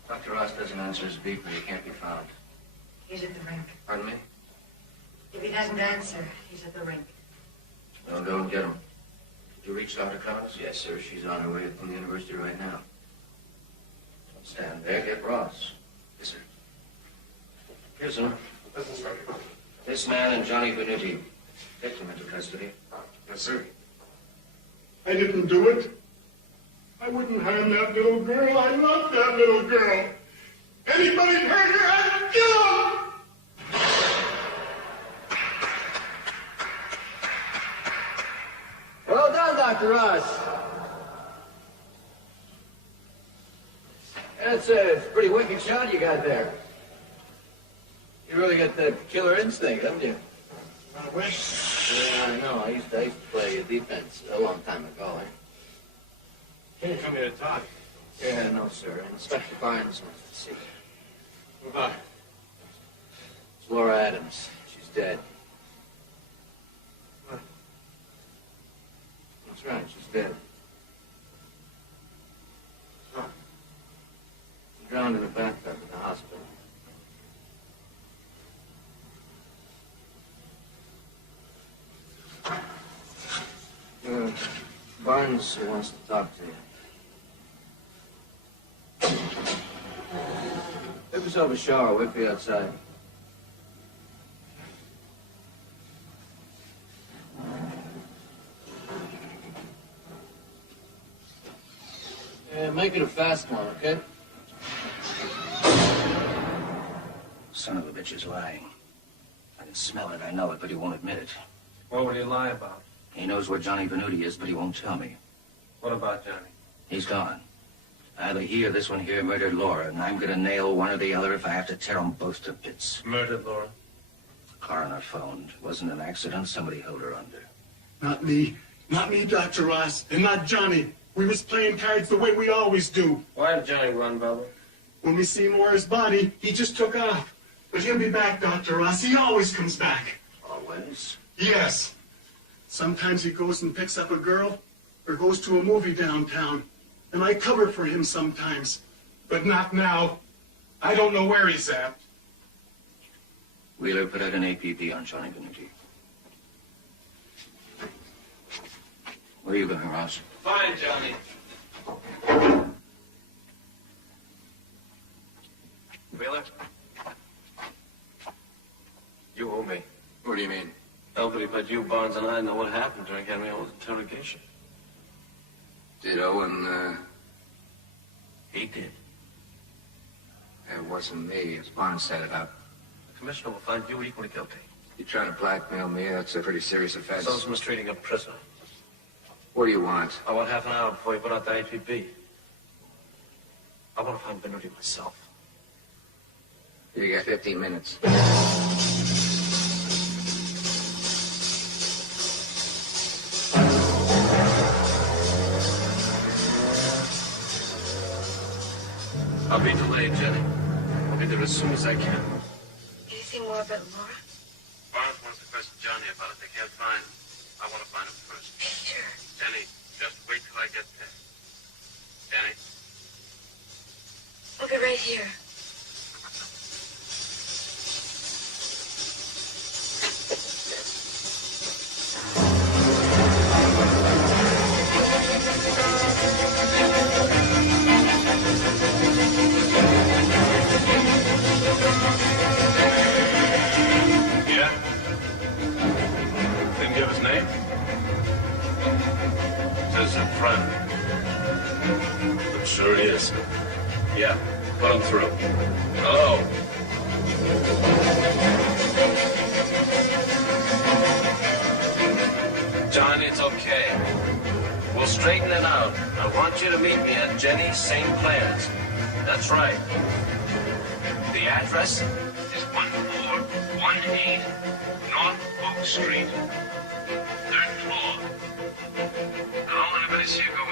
Dr. Ross doesn't answer his beep when he can't be found. He's at the rink. Pardon me? If he doesn't answer, he's at the rink. I'll go and get him. Did you reach Dr. Collins? Yes, sir. She's on her way from the university right now. Don't stand there. Get Ross. Yes, sir. Pearson. This man and Johnny Benuti. Take them into custody. Yes, sir. I didn't do it. I wouldn't harm that little girl. I love that little girl. Anybody hurt her, I would kill him! Well done, Dr. Ross. That's a pretty wicked shot you got there. You really got that killer instinct, haven't you? I wish. Yeah, I know. I used to play defense a long time ago. Can you come here to talk? Yeah, no, sir. Inspector Barnes wants to see you. What about her? It's Laura Adams. She's dead. What? That's right. She's dead. Huh. Drowned in a bathtub at the hospital. Barnes wants to talk to you. Have yourself a shower. Wait for you outside. Make it a fast one, okay? Son of a bitch is lying. I can smell it, I know it, but he won't admit it. What would he lie about? He knows where Johnny Venuti is, but he won't tell me. What about Johnny? He's gone. Either he or this one here murdered Laura, and I'm gonna nail one or the other if I have to tear them both to bits. Murdered Laura? Coroner phoned. Wasn't an accident. Somebody held her under. Not me. Not me, Dr. Ross. And not Johnny. We was playing cards the way we always do. Why did Johnny run, Bubba? When we see Laura's body, he just took off. But he'll be back, Dr. Ross. He always comes back. Always? Yes. Sometimes he goes and picks up a girl or goes to a movie downtown. And I cover for him sometimes. But not now. I don't know where he's at. Wheeler put out an APB on Johnny Venuti. Where are you going, Ross? Fine, Johnny. Wheeler? You owe me. What do you mean? Nobody but you, Barnes, and I know what happened during Henry Owen's interrogation. Did Owen, He did. It wasn't me. It's Barnes set it up. The commissioner will find you equally guilty. You trying to blackmail me? That's a pretty serious offense. So is mistreating a prisoner. What do you want? I want half an hour before you put out the APB. I want to find Venuti myself. You got 15 minutes. I'll be delayed, Jenny. I'll be there as soon as I can. Anything more about Laura? Barnes wants to question Johnny about it. They can't find him. I want to find him first. Peter. Jenny, just wait till I get there. Jenny. I'll be right here. Yeah? Didn't give his name? Says a friend. I'm sure he is. Yeah, put him through. Hello. John, it's okay. We'll straighten it out. I want you to meet me at Jenny St. Clair's. That's right. The address is 1418 North Oak Street, 3rd floor. I don't want anybody to see you go in.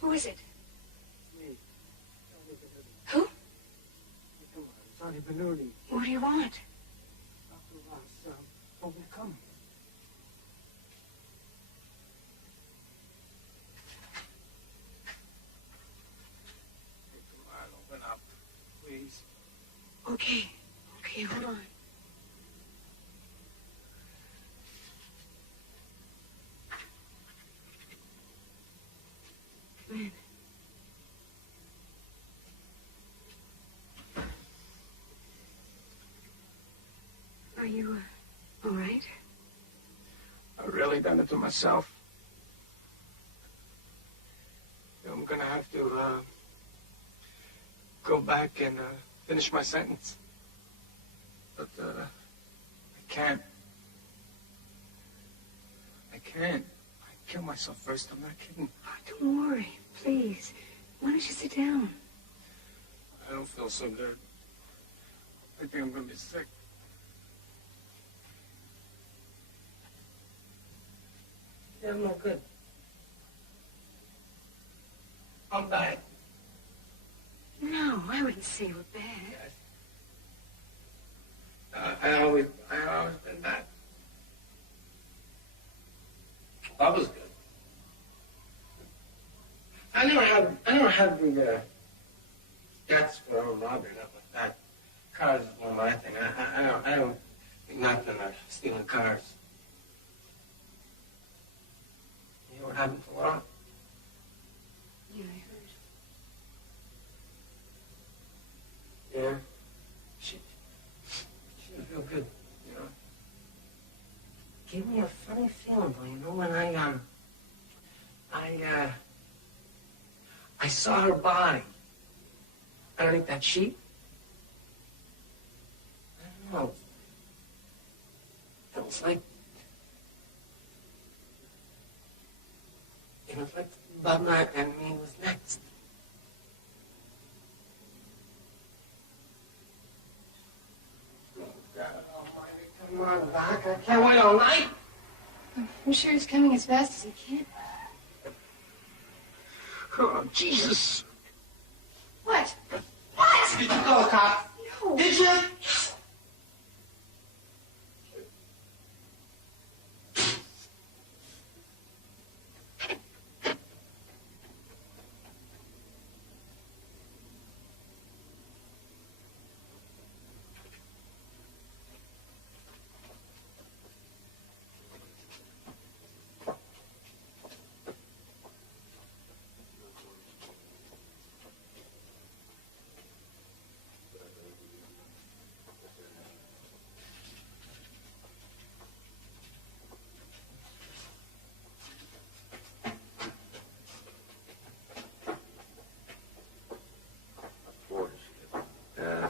Who is it? Me. Who? Johnny Venuti. What do you want? Dr. Ross, told me to come. Okay. Okay, hold on. Come in. Are you, all right? I really done it to myself. I'm gonna have to, go back and, finish my sentence. But, I can't. I can't. I'd kill myself first. I'm not kidding. Oh, don't worry, please. Why don't you sit down? I don't feel so good. I think I'm gonna be sick. Yeah, I'm no good. I'm bad. No, I wouldn't say you were bad. I always been bad. I was good. I never had the guts for a robbery, nothing like that. Cars is one of my thing. I don't think nothing of stealing cars. You know what happened to Laura? Yeah, I heard. Yeah. She didn't feel good, you know. Gave me a funny feeling, though, you know, when I saw her body underneath that sheet. I don't know. It was like Bob Knight and me was next. Oh, God almighty, come on, Doc. I can't wait all night. I'm sure he's coming as fast as he can. Oh, Jesus. What? What? Did you call a cop? No. Did you?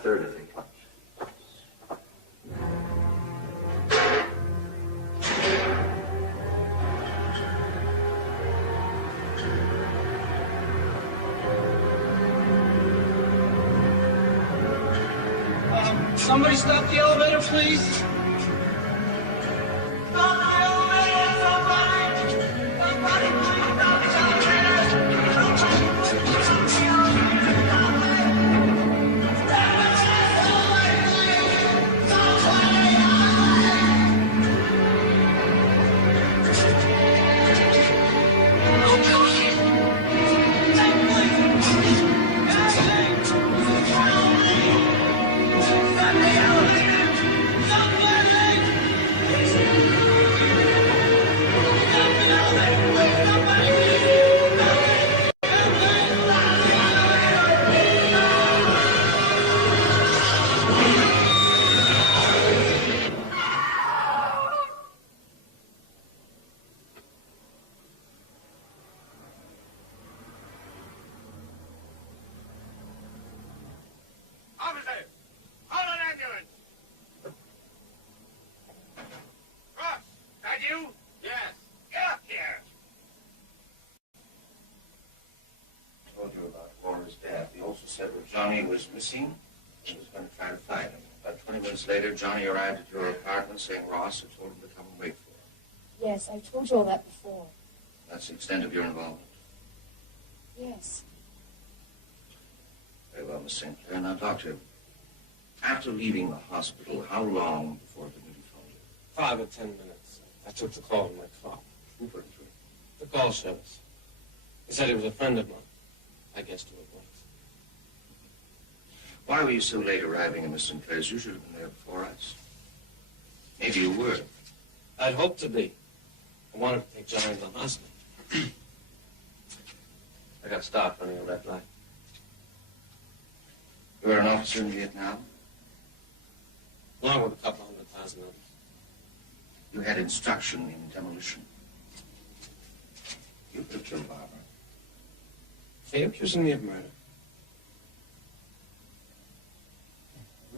Third, I think. Somebody stop the elevator, please. Stop the elevator, somebody! Somebody, please stop the elevator! Officer! Hold an ambulance! Ross, that you? Yes. Get up here! I told you about Laura's death. He also said that Johnny was missing. He was going to try to find him. About 20 minutes later, Johnny arrived at your apartment saying Ross had told him to come and wait for him. Yes, I told you all that before. That's the extent of your involvement. Yes. Very well, Miss St. Clair. Now, Doctor, after leaving the hospital, how long before the meeting phoned you? 5 or 10 minutes. I took the call in my car. Who put it through? The call service. He said he was a friend of mine. I guessed who it was. Why were you so late arriving in Miss Sinclair's? You should have been there before us. Maybe you were. I'd hoped to be. I wanted to take Johnny to the hospital. I got stopped running a red light. You were an officer in Vietnam? Along with a couple 100,000 others. You had instruction in demolition. You could have killed Barbara. Are you accusing me of murder?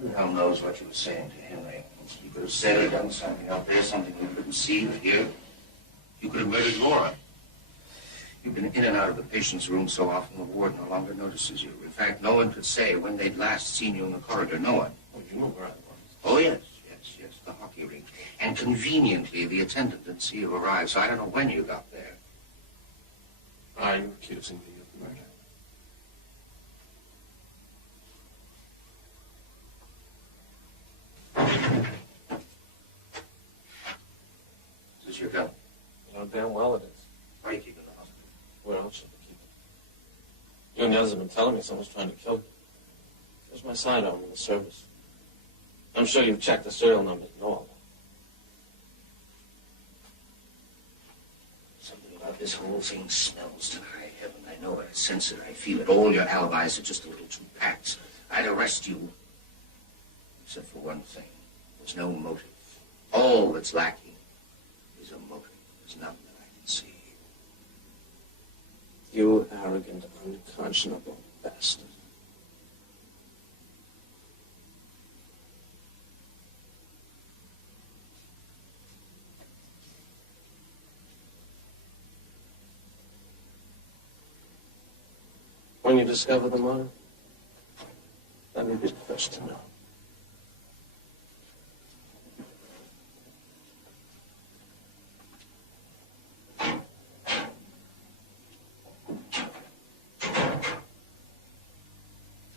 Who the hell knows what you were saying to Henry? You could have said or done something out there, something you couldn't see or hear. You could have murdered Laura. You've been in and out of the patient's room so often the ward no longer notices you. In fact, no one could say when they'd last seen you in the corridor. No one. Oh, you know where I was. Oh, yes, the hockey rink. And conveniently, the attendant didn't see you arrive, so I don't know when you got there. Are you accusing me of murder? Is this your gun? You know damn well it is. Why are you keeping it in the hospital? Where else should I keep it? You and the others have been telling me someone's trying to kill me. Here's my sidearm in the service. I'm sure you've checked the serial numbers and all that. Something about this whole thing smells to high heaven. I know it. I sense it. I feel it. All your alibis are just a little too packed. I'd arrest you. Except for one thing. There's no motive. All that's lacking is a motive. There's none that I can see. You arrogant, unconscionable bastard. When you discover the murder, let me be the first to know.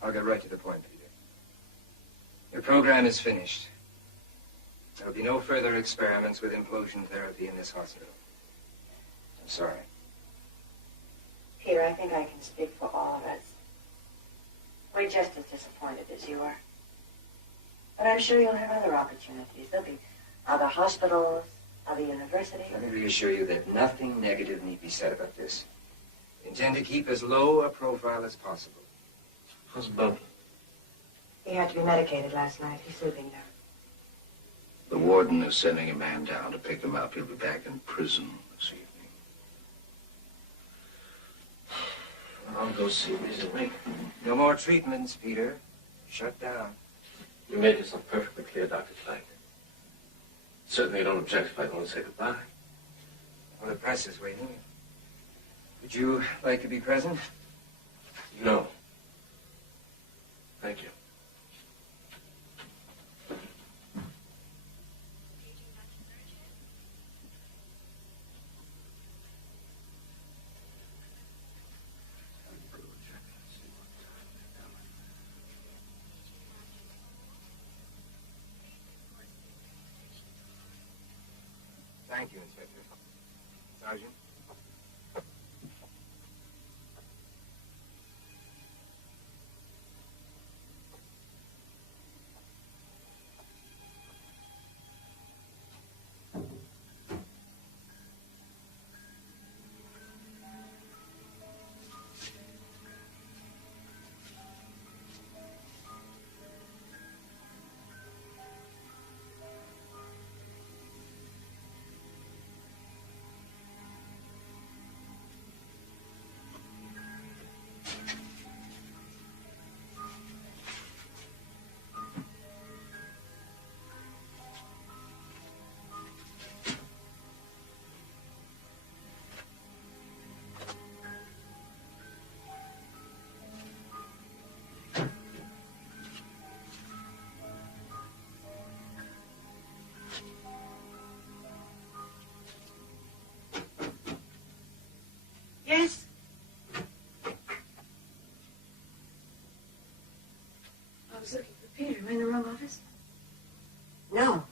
I'll get right to the point, Peter. Your program is finished. There'll be no further experiments with implosion therapy in this hospital. I'm sorry. Peter, I think I can speak for all of us. We're just as disappointed as you are. But I'm sure you'll have other opportunities. There'll be other hospitals, other universities. Let me reassure you that nothing negative need be said about this. We intend to keep as low a profile as possible. How's Bubba? He had to be medicated last night. He's sleeping now. The warden is sending a man down to pick him up. He'll be back in prison this evening. I'll go see Reason Wake. No more treatments, Peter. Shut down. You made yourself perfectly clear, Dr. Flagg. Certainly you don't object if I go and say goodbye. Well, the press is waiting. Would you like to be present? No. Thank you. Thank you, Inspector. Sergeant. Yes? I was looking for Peter. Am I in the wrong office? No.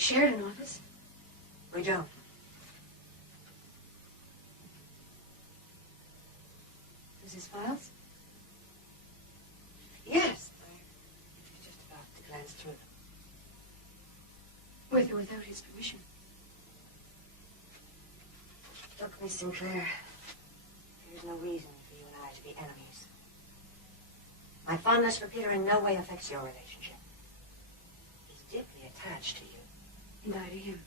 shared an office. We don't. Is his files? Yes. I was just about to glance through them. With or without his permission. Look, Miss Sinclair, there's no reason for you and I to be enemies. My fondness for Peter in no way affects your relationship. He's deeply attached to you. And I to him.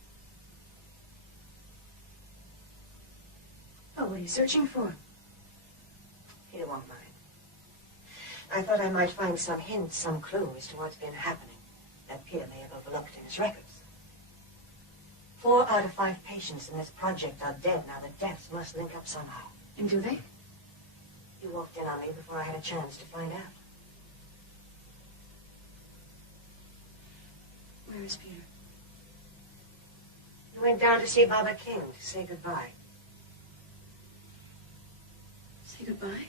Oh, what are you searching for? Peter won't mind. I thought I might find some hint, some clue as to what's been happening that Peter may have overlooked in his records. 4 out of 5 patients in this project are dead now. The deaths must link up somehow. And do they? You walked in on me before I had a chance to find out. Where is Peter? He went down to see Baba King to say goodbye. Say goodbye?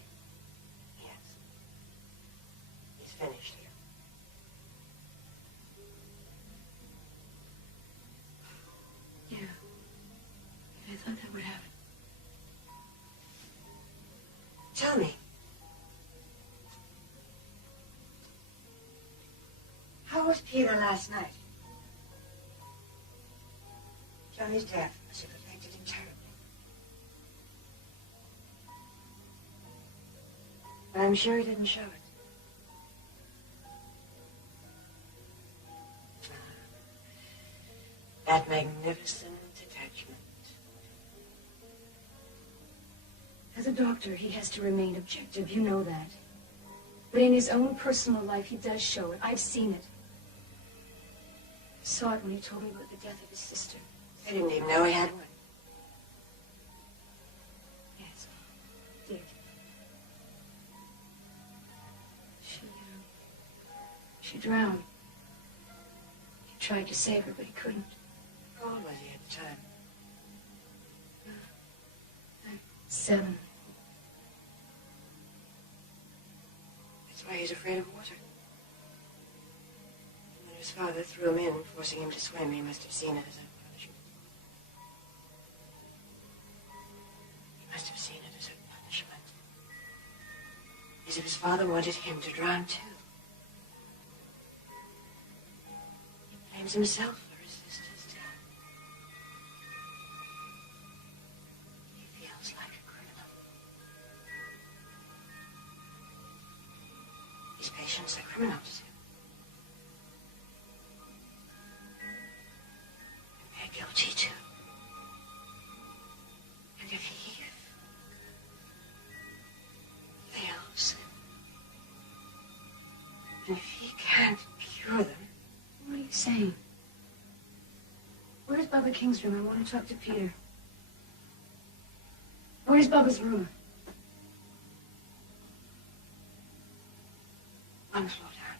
Yes. He's finished here. Yeah. I thought that would happen. Tell me. How was Peter last night? Johnny's death must have affected him terribly. But I'm sure he didn't show it. That magnificent attachment. As a doctor, he has to remain objective. You know that. But in his own personal life, he does show it. I've seen it. I saw it when he told me about the death of his sister. I didn't even know he had one. Yes, he did. She drowned. He tried to save her, but he couldn't. How old was he at the time? 7. That's why he's afraid of water. When his father threw him in, forcing him to swim, he must have seen it as a punishment. He must have seen it as a punishment. As if his father wanted him to drown too. He blames himself for his sister's death. He feels like a criminal. His patients are criminals. And they're guilty too. And if he fails, and if he can't cure them, What are you saying? Where's Baba King's room? I want to talk to Peter. Where's Baba's room? on the floor down.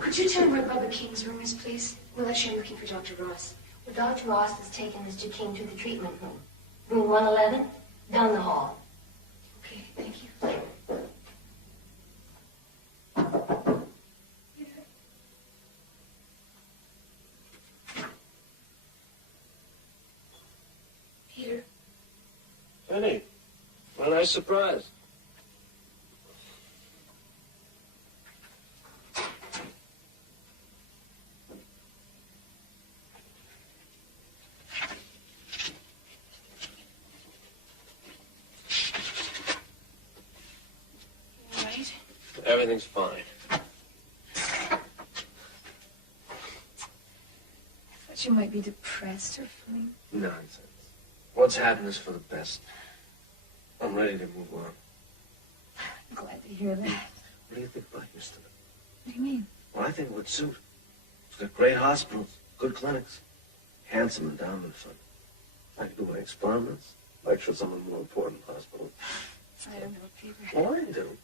Could you tell me where Baba King's room is, please? Well, actually, I'm looking for Dr. Ross. Well, Dr. Ross has taken Mr. King to the treatment room. Room 111, down the hall. Okay, thank you. Peter. Penny, what a nice surprise. You all right? Everything's fine. I thought you might be depressed or something. Nonsense. What's happened is for the best. I'm ready to move on. I'm glad to hear that. What do you think about Houston? What do you mean? Well, I think it would suit. It's got great hospitals, good clinics, handsome endowment fund. I could do my experiments, lecture some of the more important hospitals. I don't know, Peter. Well, I do.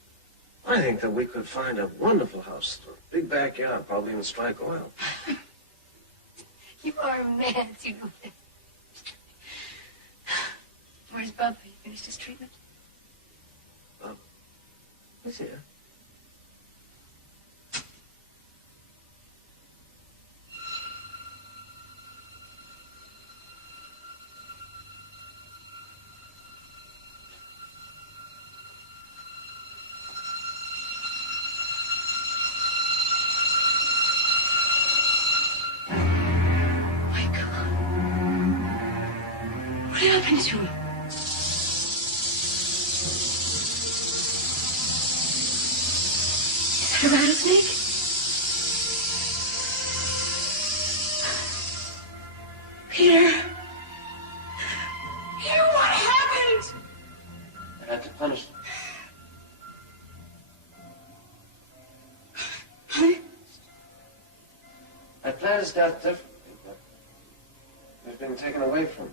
I think that we could find a wonderful house, a big backyard, probably even strike oil. You are a man, you know that. Where's Bub? He finished his treatment? Bub? He's here. What happened to him? Is that a rattlesnake? Peter! Peter, what happened? I had to punish them. I planned his death differently, but he's been taken away from me.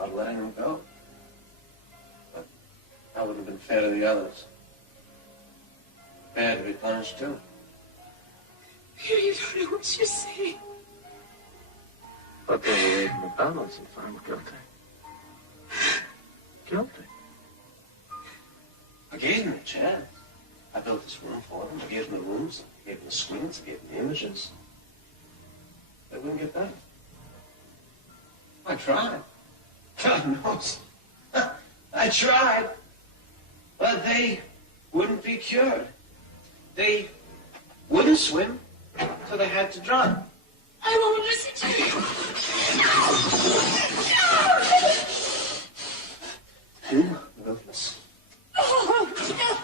I'd letting him go. But that wouldn't have been fair to the others. Fair to be punished, too. Peter, you don't know what you're saying. But they'll away from the balance and find him guilty. Guilty. I gave him a chance. I built this room for him. I gave him the rooms. I gave him the screens. I gave him the images. They wouldn't get better. I tried. God knows. I tried. But they wouldn't be cured. They wouldn't swim, so they had to drown. I won't listen to you. No! You will listen. Oh, no!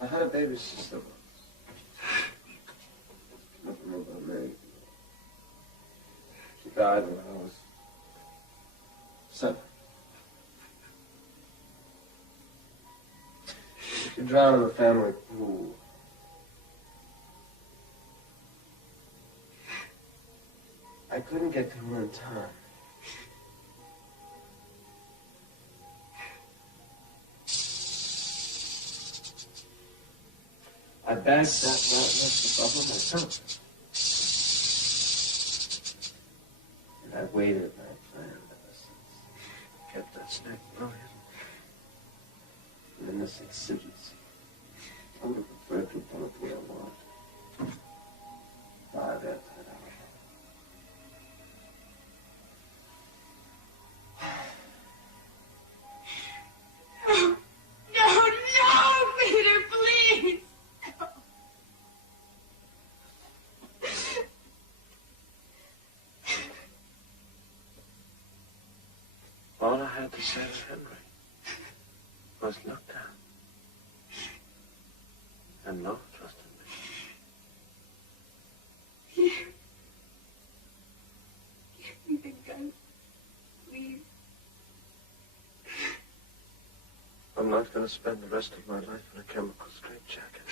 I had a baby sister once. Never remember her name. She died when I was 7. She drowned in the family pool. I couldn't get to her in time. I bagged that nest above myself. And I waited and I planned ever since. Kept that snake well hidden. And in this exigency, I would have preferred to have done it the way I wanted. 5 after that hour. No, Peter, please! All I had to say to Henry was look down. And no trust in me. Here. Give me the gun, please. I'm not going to spend the rest of my life in a chemical straitjacket.